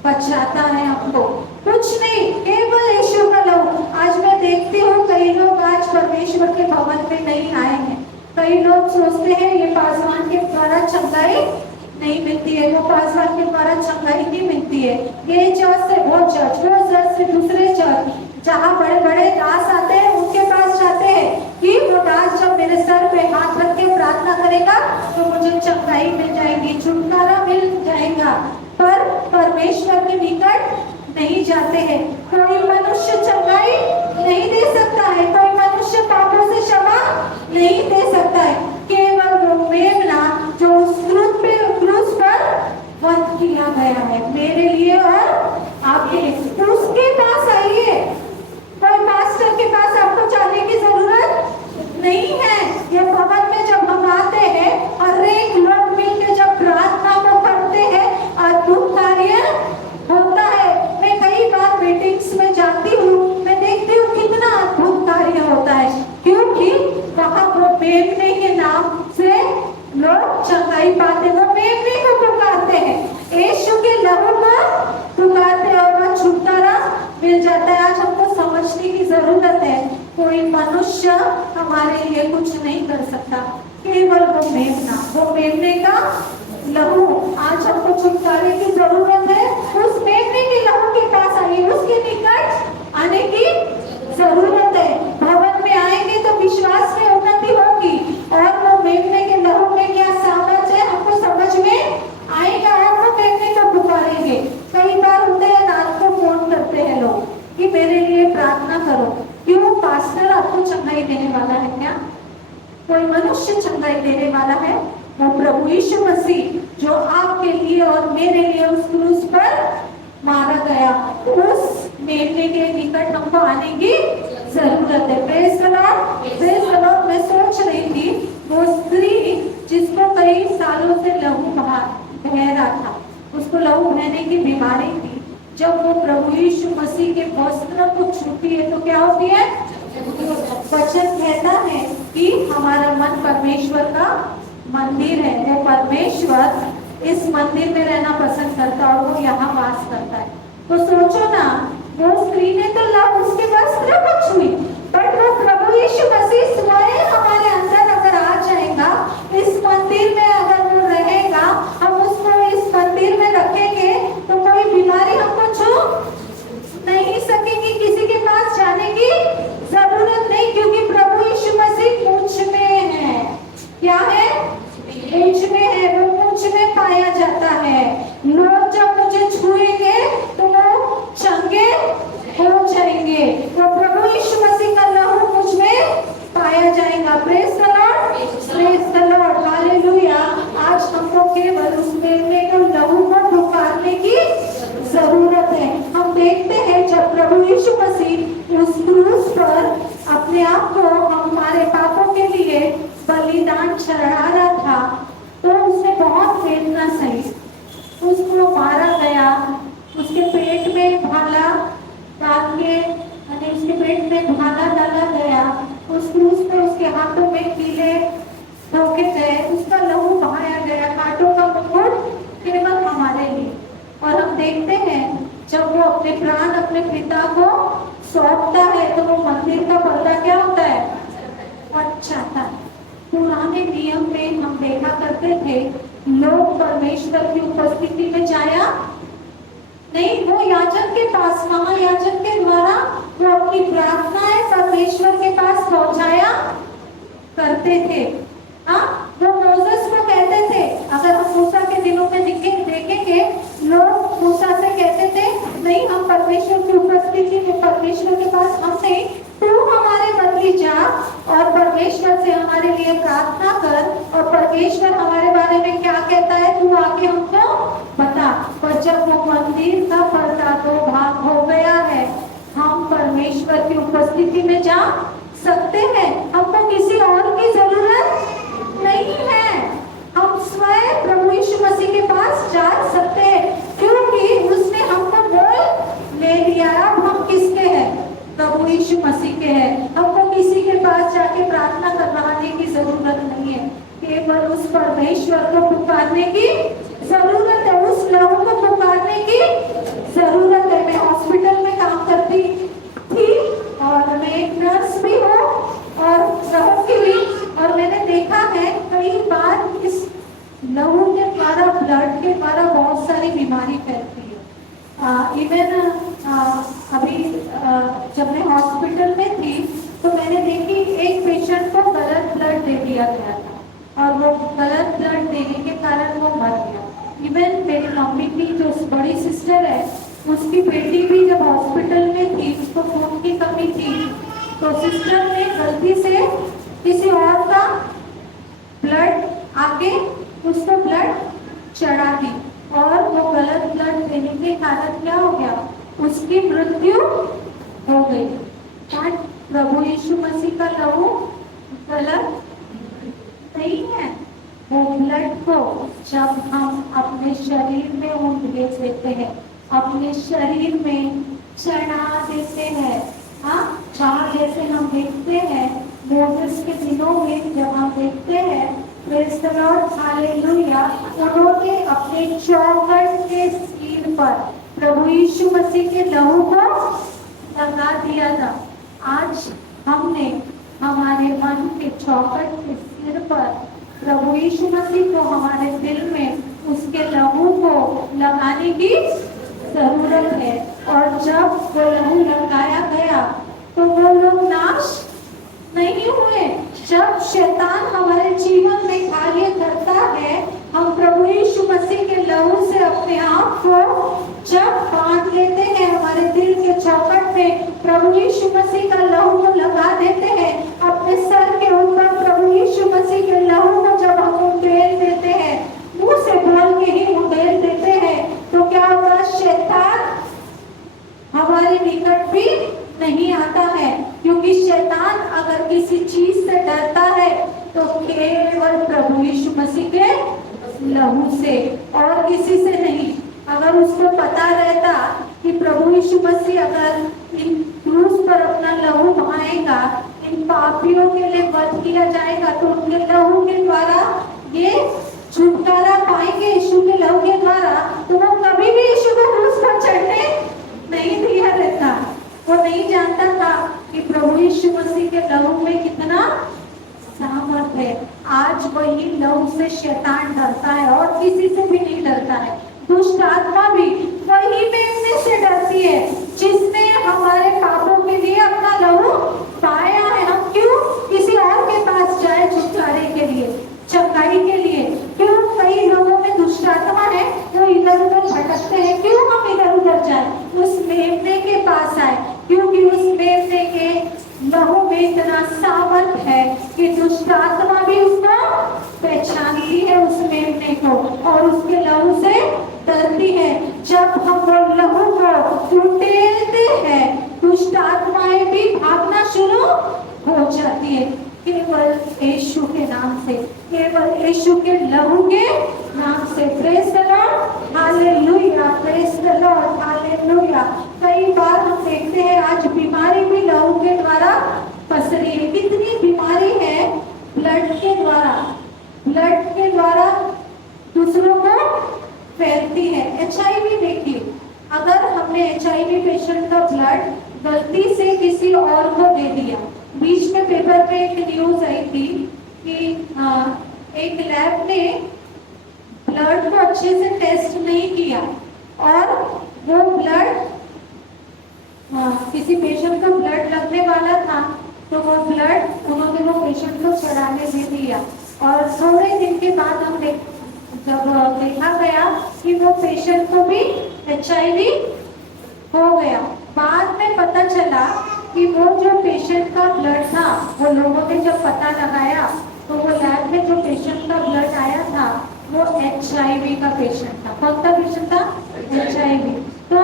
बचाता है हमको, कुछ नहीं, केवल यीशु का लहू। आज मैं देखती हूँ कई लोग आज परमेश्वर के भवन में नहीं आए हैं। कई लोग सोचते हैं ये पासवान के द्वारा चंगाई नहीं मिलती है, वो पासवान के द्वारा चंगाई नहीं मिलती है। ये चर्च से वो चर्च, वो चर्च से दूसरे चर्च, जहाँ बड़े बड़े दास आते हैं उनके पास जाते हैं कि वो दास जब मेरे सर पे हाथ रख के प्रार्थना करेगा तो मुझे चंगाई मिल जाएगी, छुटकारा मिल जाएगा। पर परमेश्वर के निकट नहीं जाते हैं। कोई मनुष्य चंगाई नहीं दे सकता है, कोई मनुष्य पापों से क्षमा नहीं दे सकता है। केवल वो मेमना जो उस क्रूस पर वध किया गया है मेरे लिए और आपके लिए, उसके पास आइए। कोई पास्टर के पास आपको जाने की जरूरत नहीं है। ये भवन में जब हम आते हैं और एक लोग मिलकर जब प्रार्थना को करते हैं, अद्भुत कार्य होता है। मैं कई बार मीटिंग्स में जाती हूँ, मैं देखती हूँ कितना अद्भुत कार्य होता है, क्योंकि वहाँ वो मेमने के नाम से लोग चंगाई पाते, वो मेमने को पुकारते हैं, यीशु के लहू को पुकारते हैं और वह छुटकारा मिल जाता है। आज हमको समझने की जरूरत है, कोई मनुष्य हमारे लिए कुछ नहीं कर सकता, केवल वो मेमना, वो मेमने का लहू। आज हमको छुटकारे की जरूरत है, उस मेमने के लहू के पास आइए, उसके निकट आने की जरूरत है। भवन में आएंगे तो विश्वास में उन्नति होगी और वो मेमने के लहू में क्या सामर्थ है हमको समझ में आएगा और वो मेमने को पुकारेंगे। कई बार होते हैं रात को फोन करते हैं लोग कि मेरे लिए प्रार्थना करो। क्यों? पास्टर आपको चंगाई देने वाला है क्या? कोई मनुष्य चंगाई देने वाला है? वो प्रभु यीशु मसीह जो आपके लिए और मेरे लिए उस क्रूस पर मारा गया, उस मेमने के निकट हमको आने की जरूरत है। Praise the Lord, praise the Lord. मैं सोच रही थी वो स्त्री जिसको कई सालों से लहू बह रहा था, उसको लहू बहने की बीमारी थी, जब वो प्रभु यीशु मसीह के वस्त्र को छूती है तो क्या होती है? वचन कहता है कि हमारा मन परमेश्वर का मंदिर है, वो परमेश्वर इस मंदिर में रहना पसंद करता है और वो यहाँ वास करता है। तो सोचो ना, वो स्त्री ने तो लहू उसके वस्त्र को छुई, बट वो प्रभु यीशु मसीह स्वयं हमारे अंदर अगर आ जाएगा, इस मंदिर में अगर वो रहेगा, हम उसको इस मंदिर में रखेंगे तो कोई बीमारी हमको छू नहीं सकेगी, किसी के पास जाने की जरूरत नहीं, क्योंकि प्रभु यीशु मसीह मुझ में है। क्या है? मुझ में है, वो मुझ में पाया जाता है। लोग जब मुझे छुएंगे तो वो चंगे हो जाएंगे, वो प्रभु यीशु मसीह का लहू मुझ में पाया जाएगा। Praise the Lord, praise the lord, hallelujah. आज हमको केवल उस मेमने के लहू को पुकारने की जरूरत है। हम देखते हैं जब प्रभु यीशु मसीह उस क्रूस पर अपने आप को हमारे पापों के लिए बलिदान चढ़ा रहा था, तो उसने बहुत वेदना सही, उसको मारा गया, उसके पेट में भाला डाल के, उसके पेट में भाला डाला गया, उस क्रूस पे उसके हाथों में कीले ठोके गए, उसका लहू बहाया गया, कांटों का मुकुट केवल हमारे लिए। और हम देखते हैं जब वो अपने प्राण अपने पिता को सौंपता है तो वो मंदिर का पर्दा क्या होता है? फट जाता है। पुराने नियम में हम देखा करते थे, लोग परमेश्वर की उपस्थिति में जाया नहीं, वो याजक के पास, महायाजक के द्वारा वो अपनी प्रार्थनाएं परमेश्वर के पास पहुंचाया करते थे। हाँ, वो मोसेस को कहते थे, अगर हम मूसा के दिनों में देखेंगे, लोग मूसा से कहते थे नहीं, हम परमेश्वर की उपस्थिति में, परमेश्वर के पास हम नहीं, तू हमारे बदली जा जब वो मंदिर का पर्दा 2 भाग हो गया है, हम परमेश्वर की उपस्थिति में जा सकते हैं। हमको किसी और की जरूरत नहीं है। हम स्वयं प्रभु यीशु मसीह के पास जा सकते हैं, क्योंकि उसने हमको मोल ले लिया। अब हम किसके हैं? प्रभु यीशु मसीह के हैं। हमको किसी के पास जाके प्रार्थना करवाने की जरूरत नहीं है, केवल उस परमेश्वर को पुकारने की जरूरत है, उस लहू को पुकारने की जरूरत है। मैं हॉस्पिटल में काम करती थी और मैं एक नर्स भी हूँ और रहूंगी भी, और मैंने देखा है कई बार इस लहू के द्वारा, ब्लड के द्वारा बहुत सारी बीमारी फैलती है। इवन अभी जब मैं हॉस्पिटल में थी तो मैंने देखी एक पेशेंट को गलत ब्लड दे दिया गया था और वो गलत ब्लड देने के कारण वो मर गया। इवन मेरी मम्मी की जो बड़ी सिस्टर है, उसकी बेटी भी जब हॉस्पिटल में थी, उसको खून की कमी थी, तो सिस्टर ने गलती से किसी और का ब्लड आके उसको ब्लड चढ़ा दी और वो गलत ब्लड देने के कारण क्या हो गया? उसकी मृत्यु हो गई। प्रभु यीशु मसीह का लहू गलत नहीं है। वो ब्लड को जब हम अपने शरीर में उंडेल देते हैं, अपने शरीर में चढ़ा देते हैं, हाँ, जहाँ जैसे हम देखते हैं मोसेस के दिनों में, जब हम देखते हैं प्रेज़ द लॉर्ड, हालेलुया, उन्होंने अपने चौखट के सिर पर प्रभु यीशु मसीह के लहू को लगा दिया था। आज हमने हमारे मन के चौखट के सिर पर प्रभु यीशु मसीह को हमारे दिल में उसके लहू को लगाने की जरूरत है। और जब वो लहू लगाया गया तो वो लोग नाश नहीं हुए। जब शैतान हमारे जीवन में कार्य करता है, हम प्रभु यीशु मसीह के लहू से अपने आप को जब बांध लेते हैं, हमारे दिल के चौखट में प्रभु यीशु मसीह का लहू को लगा देते हैं, अपने सर के ऊपर प्रभु यीशु मसीह के लहू को जब हम उंडेल देते हैं, मुंह से बोल के ही उंडेल देते हैं, तो क्या होगा? शैतान हमारे निकट भी नहीं आता है, क्योंकि शैतान अगर किसी चीज से डरता है तो केवल प्रभु यीशु मसीह के लहू से और किसी से नहीं। अगर उसको पता रहता कि प्रभु यीशु मसीह अगर इन क्रूस पर अपना लहू बहाएगा, इन पापियों के लिए वध किया जाएगा, तो उनके लहू के द्वारा ये छुटकारा पाएंगे, यीशु के लहू के द्वारा, तो वो कभी भी यीशु को क्रूस पर चढ़ने नहीं दिया रहता। वो नहीं जानता था कि प्रभु यीशु मसीह के लहू में कितना सामर्थ है। आज वही लहू से शैतान डरता है और किसी से भी नहीं डरता है। दुष्ट आत्मा भी वही मेमने से डरती है जिसने हमारे पापों के लिए अपना लहू पाया है। हम क्यों किसी और के पास जाए छुटकारे के लिए, चंगाई के लिए? क्यों? कई लोगों में दुष्ट आत्मा है, वो इधर उधर भटकते हैं। क्यों हम इधर उधर जाए? उस मेमने के पास आए, क्योंकि उस मेमने के लहू में इतना सामर्थ है कि दुष्ट आत्मा भी उसको पहचानती है, उस मेमने को, और उसके लहू से डरती है। जब हम वो लहू को उंडेलते हैं, दुष्ट आत्माएं भी भागना शुरू हो जाती है। केवल यीशु के नाम से, केवल यीशु के लहू के नाम से। Praise the lord, hallelujah, praise the lord, hallelujah. कई बार हम देखते हैं आज बीमारी भी लहू के द्वारा पसरी है। कितनी बीमारी है ब्लड के द्वारा, ब्लड के द्वारा दूसरों को फैलती है। HIV देखिए, अगर हमने HIV पेशेंट का ब्लड गलती से किसी और को दे दिया, बीच में पेपर पे एक न्यूज आई थी कि एक लैब ने ब्लड को अच्छे से टेस्ट नहीं किया और वो ब्लड किसी पेशेंट का ब्लड लगने वाला था, तो वो ब्लड उन्होंने वो पेशेंट को चढ़ाने दे दिया। और थोड़े दिन के बाद हम जब देखा गया कि वो पेशेंट को भी HIV हो गया। बाद में पता चला कि वो जो पेशेंट का ब्लड था, वो लोगों ने जब पता लगाया तो वो लैब में जो पेशेंट का ब्लड आया था वो HIV का पेशेंट था। कौन सा पेशेंट था? HIV। तो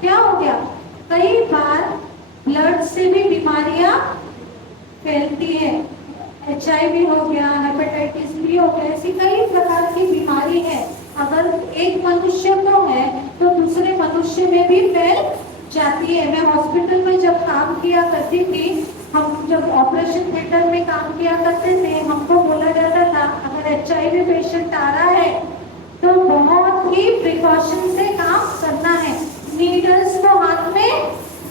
क्या हो गया, कई बार ब्लड से भी बीमारियां फैलती है। HIV हो गया, हेपेटाइटिस बी हो गया, ऐसी कई प्रकार की बीमारी है। अगर एक मनुष्य को है तो दूसरे मनुष्य में भी फैल जाती है। मैं हॉस्पिटल में जब काम किया करती थी, हम जब ऑपरेशन थिएटर में काम किया करते थे, हमको बोला जाता था अगर HIV पेशेंट आ रहा है तो बहुत ही प्रिकॉशन से काम करना है। नीडल्स को हाथ में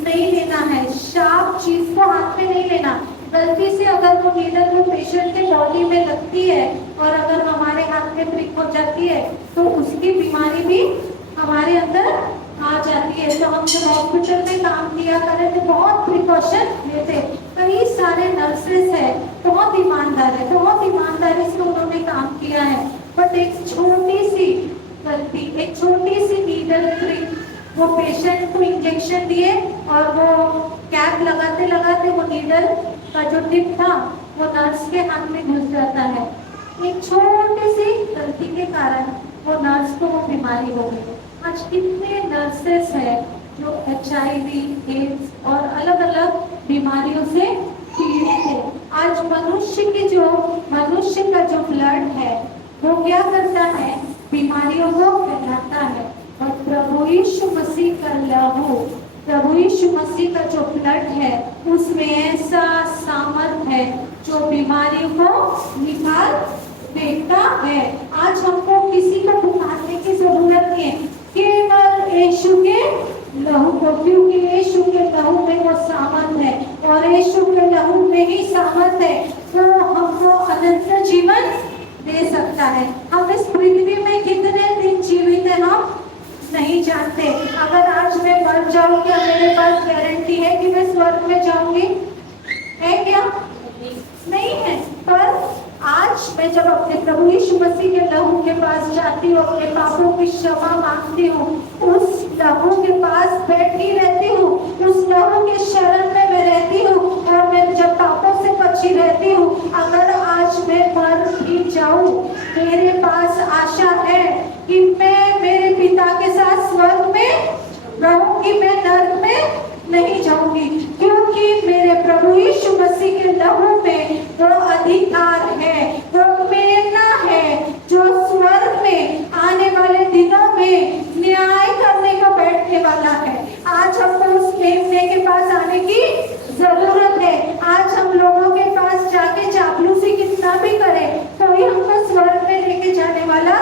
नहीं लेना है, शार्प चीज को हाथ में नहीं लेना। गलती से अगर वो नीडल वो पेशेंट के बॉडी में लगती है और अगर हमारे हाथ में प्रिक हो जाती है तो उसकी बीमारी भी हमारे अंदर आ जाती है। तो हम जब हॉस्पिटल में काम किया करे थे बहुत प्रिकॉशन लेते। कई सारे नर्सेस है, बहुत ईमानदार है, बहुत ईमानदारी से उन्होंने काम किया है। बट एक छोटी सी गलती, एक छोटी सी नीडल प्रिक, वो पेशेंट को इंजेक्शन दिए और वो कैप लगाते लगाते वो नीडल का जो टिप था वो नर्स के हाथ में घुस जाता है। एक छोटी सी गलती के कारण वो नर्स को वो बीमारी हो गई। आज कितने नर्सेस है जो HIV, एड्स और अलग अलग बीमारियों से पीड़ित है। आज मनुष्य का जो ब्लड है वो क्या करता है, बीमारियों को फैलाता है। और प्रभु यीशु मसीह का लहू, प्रभु यीशु मसीह का जो ब्लड है उसमें ऐसा सामर्थ है जो बीमारियों को निकाल देता है। आज हमको किसी को पुकारने की जरूरत नहीं है, केवल यीशु के लहू को, क्योंकि यीशु के लहू में वो सामर्थ है और यीशु के लहू में ही सामर्थ है वो हमको अनंत जीवन दे सकता है। हम इस पृथ्वी में कितने दिन जीवित है हम नहीं जानते। अगर आज मैं मर जाऊं, क्या मेरे पास गारंटी है कि मैं स्वर्ग में जाऊंगी? है क्या? नहीं है। पर आज मैं जब अपने प्रभु यीशु मसीह के लहू के पास जाती हूँ, अपने पापों की क्षमा मांगती हूँ, उस लहू के पास बैठी रहती हूँ, उस लहू के शरण में मैं रहती हूँ और मैं जब पापों से बची रहती हूँ। अगर आज मैं मर भी जाऊं, मेरे पास आशा है कि मैं मेरे पिता के साथ स्वर्ग में रहूंगी, मैं नरक में नहीं जाऊंगी, क्योंकि मेरे प्रभु यीशु मसीह के लहू में वो अधिकार है, वो मेमना है जो स्वर्ग में आने वाले दिनों में न्याय करने को बैठने वाला है। आज हमको उस मेमने के पास आने की जरूरत है। आज हम लोगों के पास जाके चापलूसी कितना भी करे कोई हमको स्वर्ग में लेके जाने वाला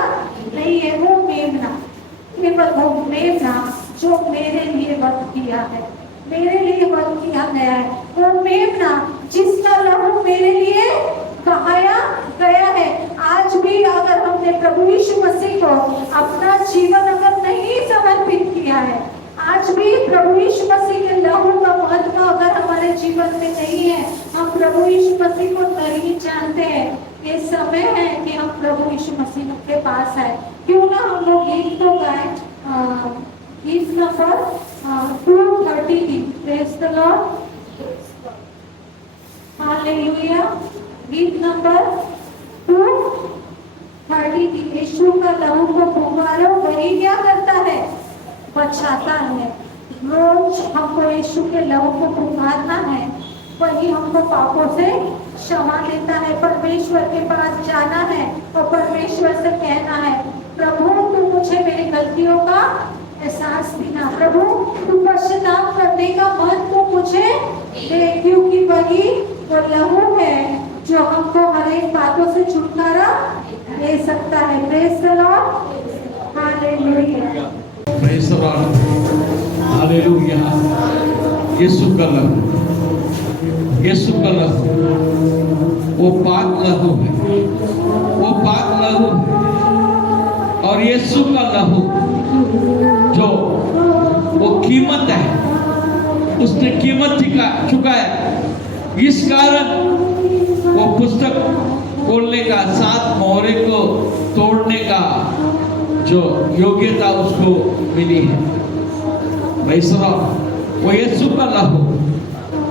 नहीं है। वो मेमना, केवल वो मेमना जो मेरे लिए वध किया है, मेरे लिए वध किया गया है, वो मेमना जिसका लहू मेरे लिए बहाया गया है। आज भी अगर हमने प्रभु यीशु मसीह को अपना जीवन अगर नहीं समर्पित किया है, आज भी प्रभु यीशु मसीह के लहू का महत्व अगर हमारे जीवन में नहीं है, हम प्रभु यीशु मसीह को नहीं जानते हैं, ये समय है कि हम प्रभु यीशु मसीह के पास आए। क्यों ना हम लोग गीत तो गाएं, गीत number 233, praise the lord, hallelujah. गीत नंबर 233, यीशु का लहू को पुकारो, वही क्या करता है? बचाता है। रोज हमको यीशु के लहू को पुकारना है, वही हमको पापों से क्षमा देता है। परमेश्वर के पास जाना है और परमेश्वर से कहना है, प्रभु तू मुझे मेरी गलतियों का एहसास देना, प्रभु तू पश्चाताप करने का मन तू मुझे दे, क्योंकि वही वो लहू है जो हमको हर एक बातों से छुटकारा दे सकता है। Praise the lord, hallelujah. Praise the lord, hallelujah. यीशु का लहू, यीशु का लहू वो पाक लहू है, वो पाक लहू है। और यीशु का लहू जो वो कीमत है, उसने कीमत चुकाया। इस कारण वो पुस्तक खोलने का, 7 मोहरे को तोड़ने का जो योग्यता उसको मिली है। वैसा वो यीशु का लहू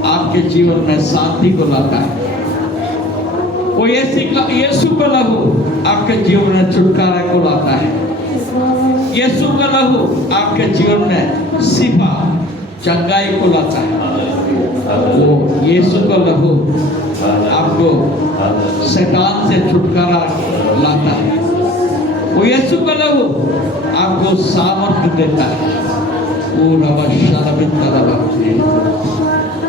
आपके जीवन में शांति को लाता है। वो यीशु का लहू आपके जीवन में छुटकारा को यीशु का लहू आपके जीवन में शिफा चंगाई को लाता है। वो यीशु का लहू आपको शैतान से छुटकारा लाता है। वो यीशु का लहू आपको सामर्थ्य देता है।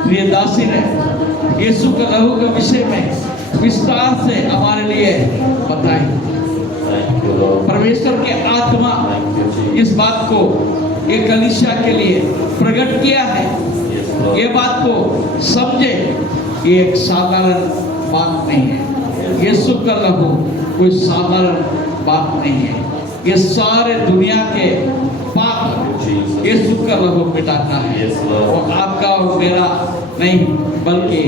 प्रिय दासी ने यीशु के लहू के विषय में विस्तार से हमारे लिए बताई। परमेश्वर के आत्मा इस बात को ये कलीसिया के लिए प्रकट किया है। ये बात को समझे, ये एक साधारण बात नहीं है। यीशु का लहू कोई साधारण बात नहीं है। ये सारे दुनिया के पाप यीशु का लहू मिटाता है। वो आपका और मेरा नहीं, बल्कि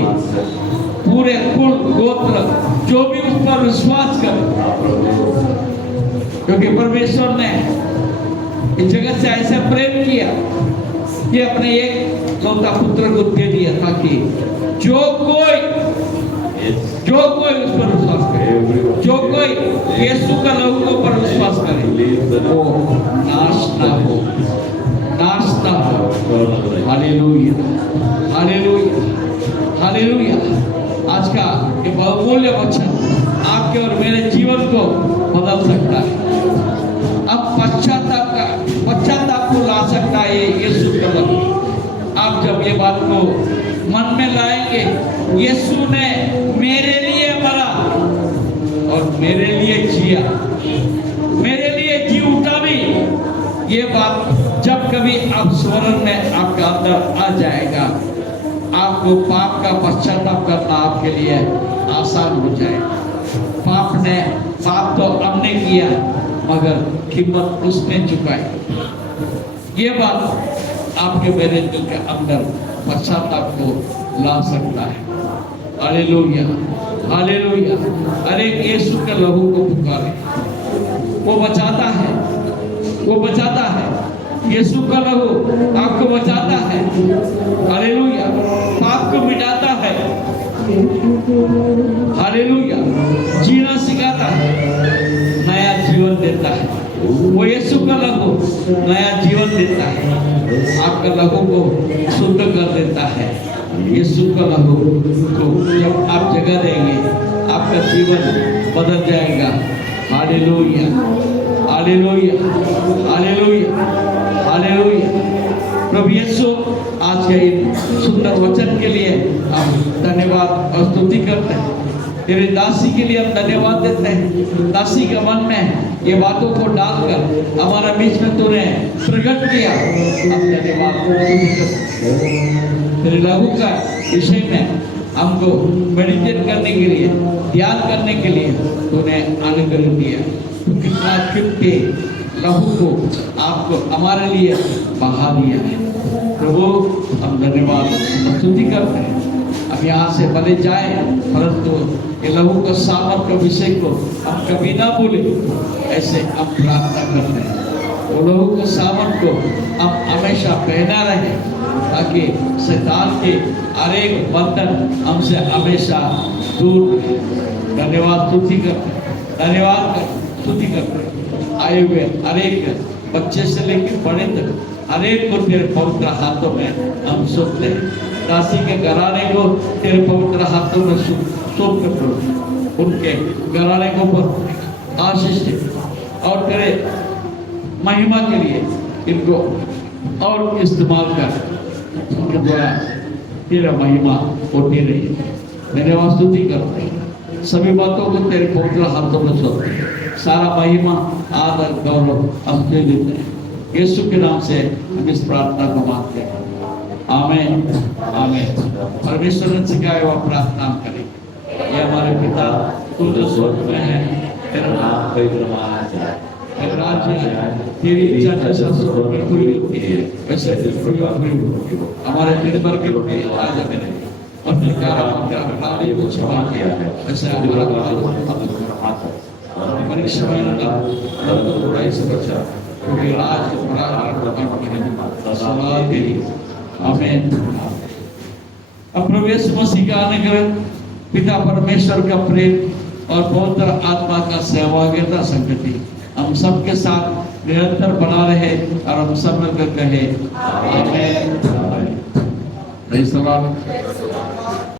पूरे कुल गोत्र जो भी उस पर विश्वास करे, क्योंकि परमेश्वर ने इस जगत से ऐसा प्रेम किया कि अपने एक लौता पुत्र को दे दिया, ताकि जो कोई उस पर विश्वास करे, जो कोई यीशु का लहू के ऊपर विश्वास करे, वो नाश ना हो। Hallelujah, hallelujah, hallelujah. आज का ये बहुमूल्य वचन आपके और मेरे जीवन को बदल सकता है। अब पश्चाताप को ला सकता है यीशु का लहू। आप जब ये बात को मन में लाएंगे, यीशु ने मेरे लिए मरा और मेरे लिए जिया, मेरे लिए जी उठा भी। ये बात जब कभी आप स्मरण में आपका अंदर आ जाएगा, आपको पाप का पश्चाताप करना आपके लिए आसान हो जाएगा। पाप तो हमने किया, मगर कीमत उसने चुकाई। ये बात आपके मेरे दिल के अंदर पश्चाताप को ला सकता है। Hallelujah, hallelujah. अरे यीशु के लहू को पुकारे, वो बचाता है, वो बचाता है। यीशु का लहू आपको बचाता है। हालेलुया। पाप को मिटाता है। हालेलुया। जीना सिखाता है, नया जीवन देता है। वो यीशु का लहू नया जीवन देता है, आपका लहू को शुद्ध कर देता है। यीशु का लहू को जब आप जगह देंगे, आपका जीवन बदल जाएगा। Hallelujah, hallelujah, hallelujah, hallelujah. प्रभु यीशु आज के सुंदर वचन के लिए हम धन्यवाद और स्तुति करते हैं। तेरे दासी के लिए हम धन्यवाद देते हैं। दासी के मन में ये बातों को डालकर हमारा बीच में तूने प्रकट किया, हम धन्यवाद स्तुति करते हैं। तेरे लहू का विषय में हमको मेडिटेट करने के लिए, ध्यान करने के लिए तूने अनुग्रह दिया। कितना कीमती लहू को आपको हमारे लिए बहा दिया है। प्रभु हम धन्यवाद स्तुति करते हैं। अब यहाँ से भले जाए, परंतु ये लहू का सामर्थ्य विषय को हम कभी ना भूले, ऐसे हम प्रार्थना करते हैं। वो लहू के सामर्थ्य को हम हमेशा पहना रहे, ताकि शैतान के हर एक बंधन हमसे हमेशा दूर रहे। धन्यवाद स्तुति करते हैं, धन्यवाद स्तुति करते हैं। आए हुए हर एक बच्चे से लेकर बड़े तक हर एक को तेरे पवित्र हाथों में हम सौंपते हैं। दासी के घराने को तेरे पवित्र हाथों में सौंप कर उनके घराने को पर आशीष दे और तेरे महिमा के लिए इनको और इस्तेमाल कर, उनके द्वारा तेरा महिमा होती रही। धन्यवाद स्तुति करते हैं। सभी बातों को तेरे पवित्र हाथों में सौंपते हैं। सारा महिमा आदर गौरव हम दे देते हैं। यीशु के नाम से हम इस प्रार्थना को मांगते हैं। आमीन, आमीन। परमेश्वर ने सिखाया हुआ प्रार्थना करें। ये हमारे पिता तू जो स्वर्ग में है, तेरा नाम पवित्र माना जाए, तेरा राज्य आए, तेरी इच्छा जैसा स्वर्ग में पूरी होती है वैसे पृथ्वी पर भी हो। हमारे दिन भर के रोटी आज हमें दे और हमारे को क्षमा किया है वैसे हमारा मनुष्य बुराई से बचा, क्योंकि राज आमीन। अब प्रभु यीशु मसीह का अनुग्रह, पिता परमेश्वर का प्रेम और पवित्र आत्मा का सहभागिता संगति हम सबके साथ निरंतर बना रहे और हम सब मिलकर कहे आमीन। Praise the Lord.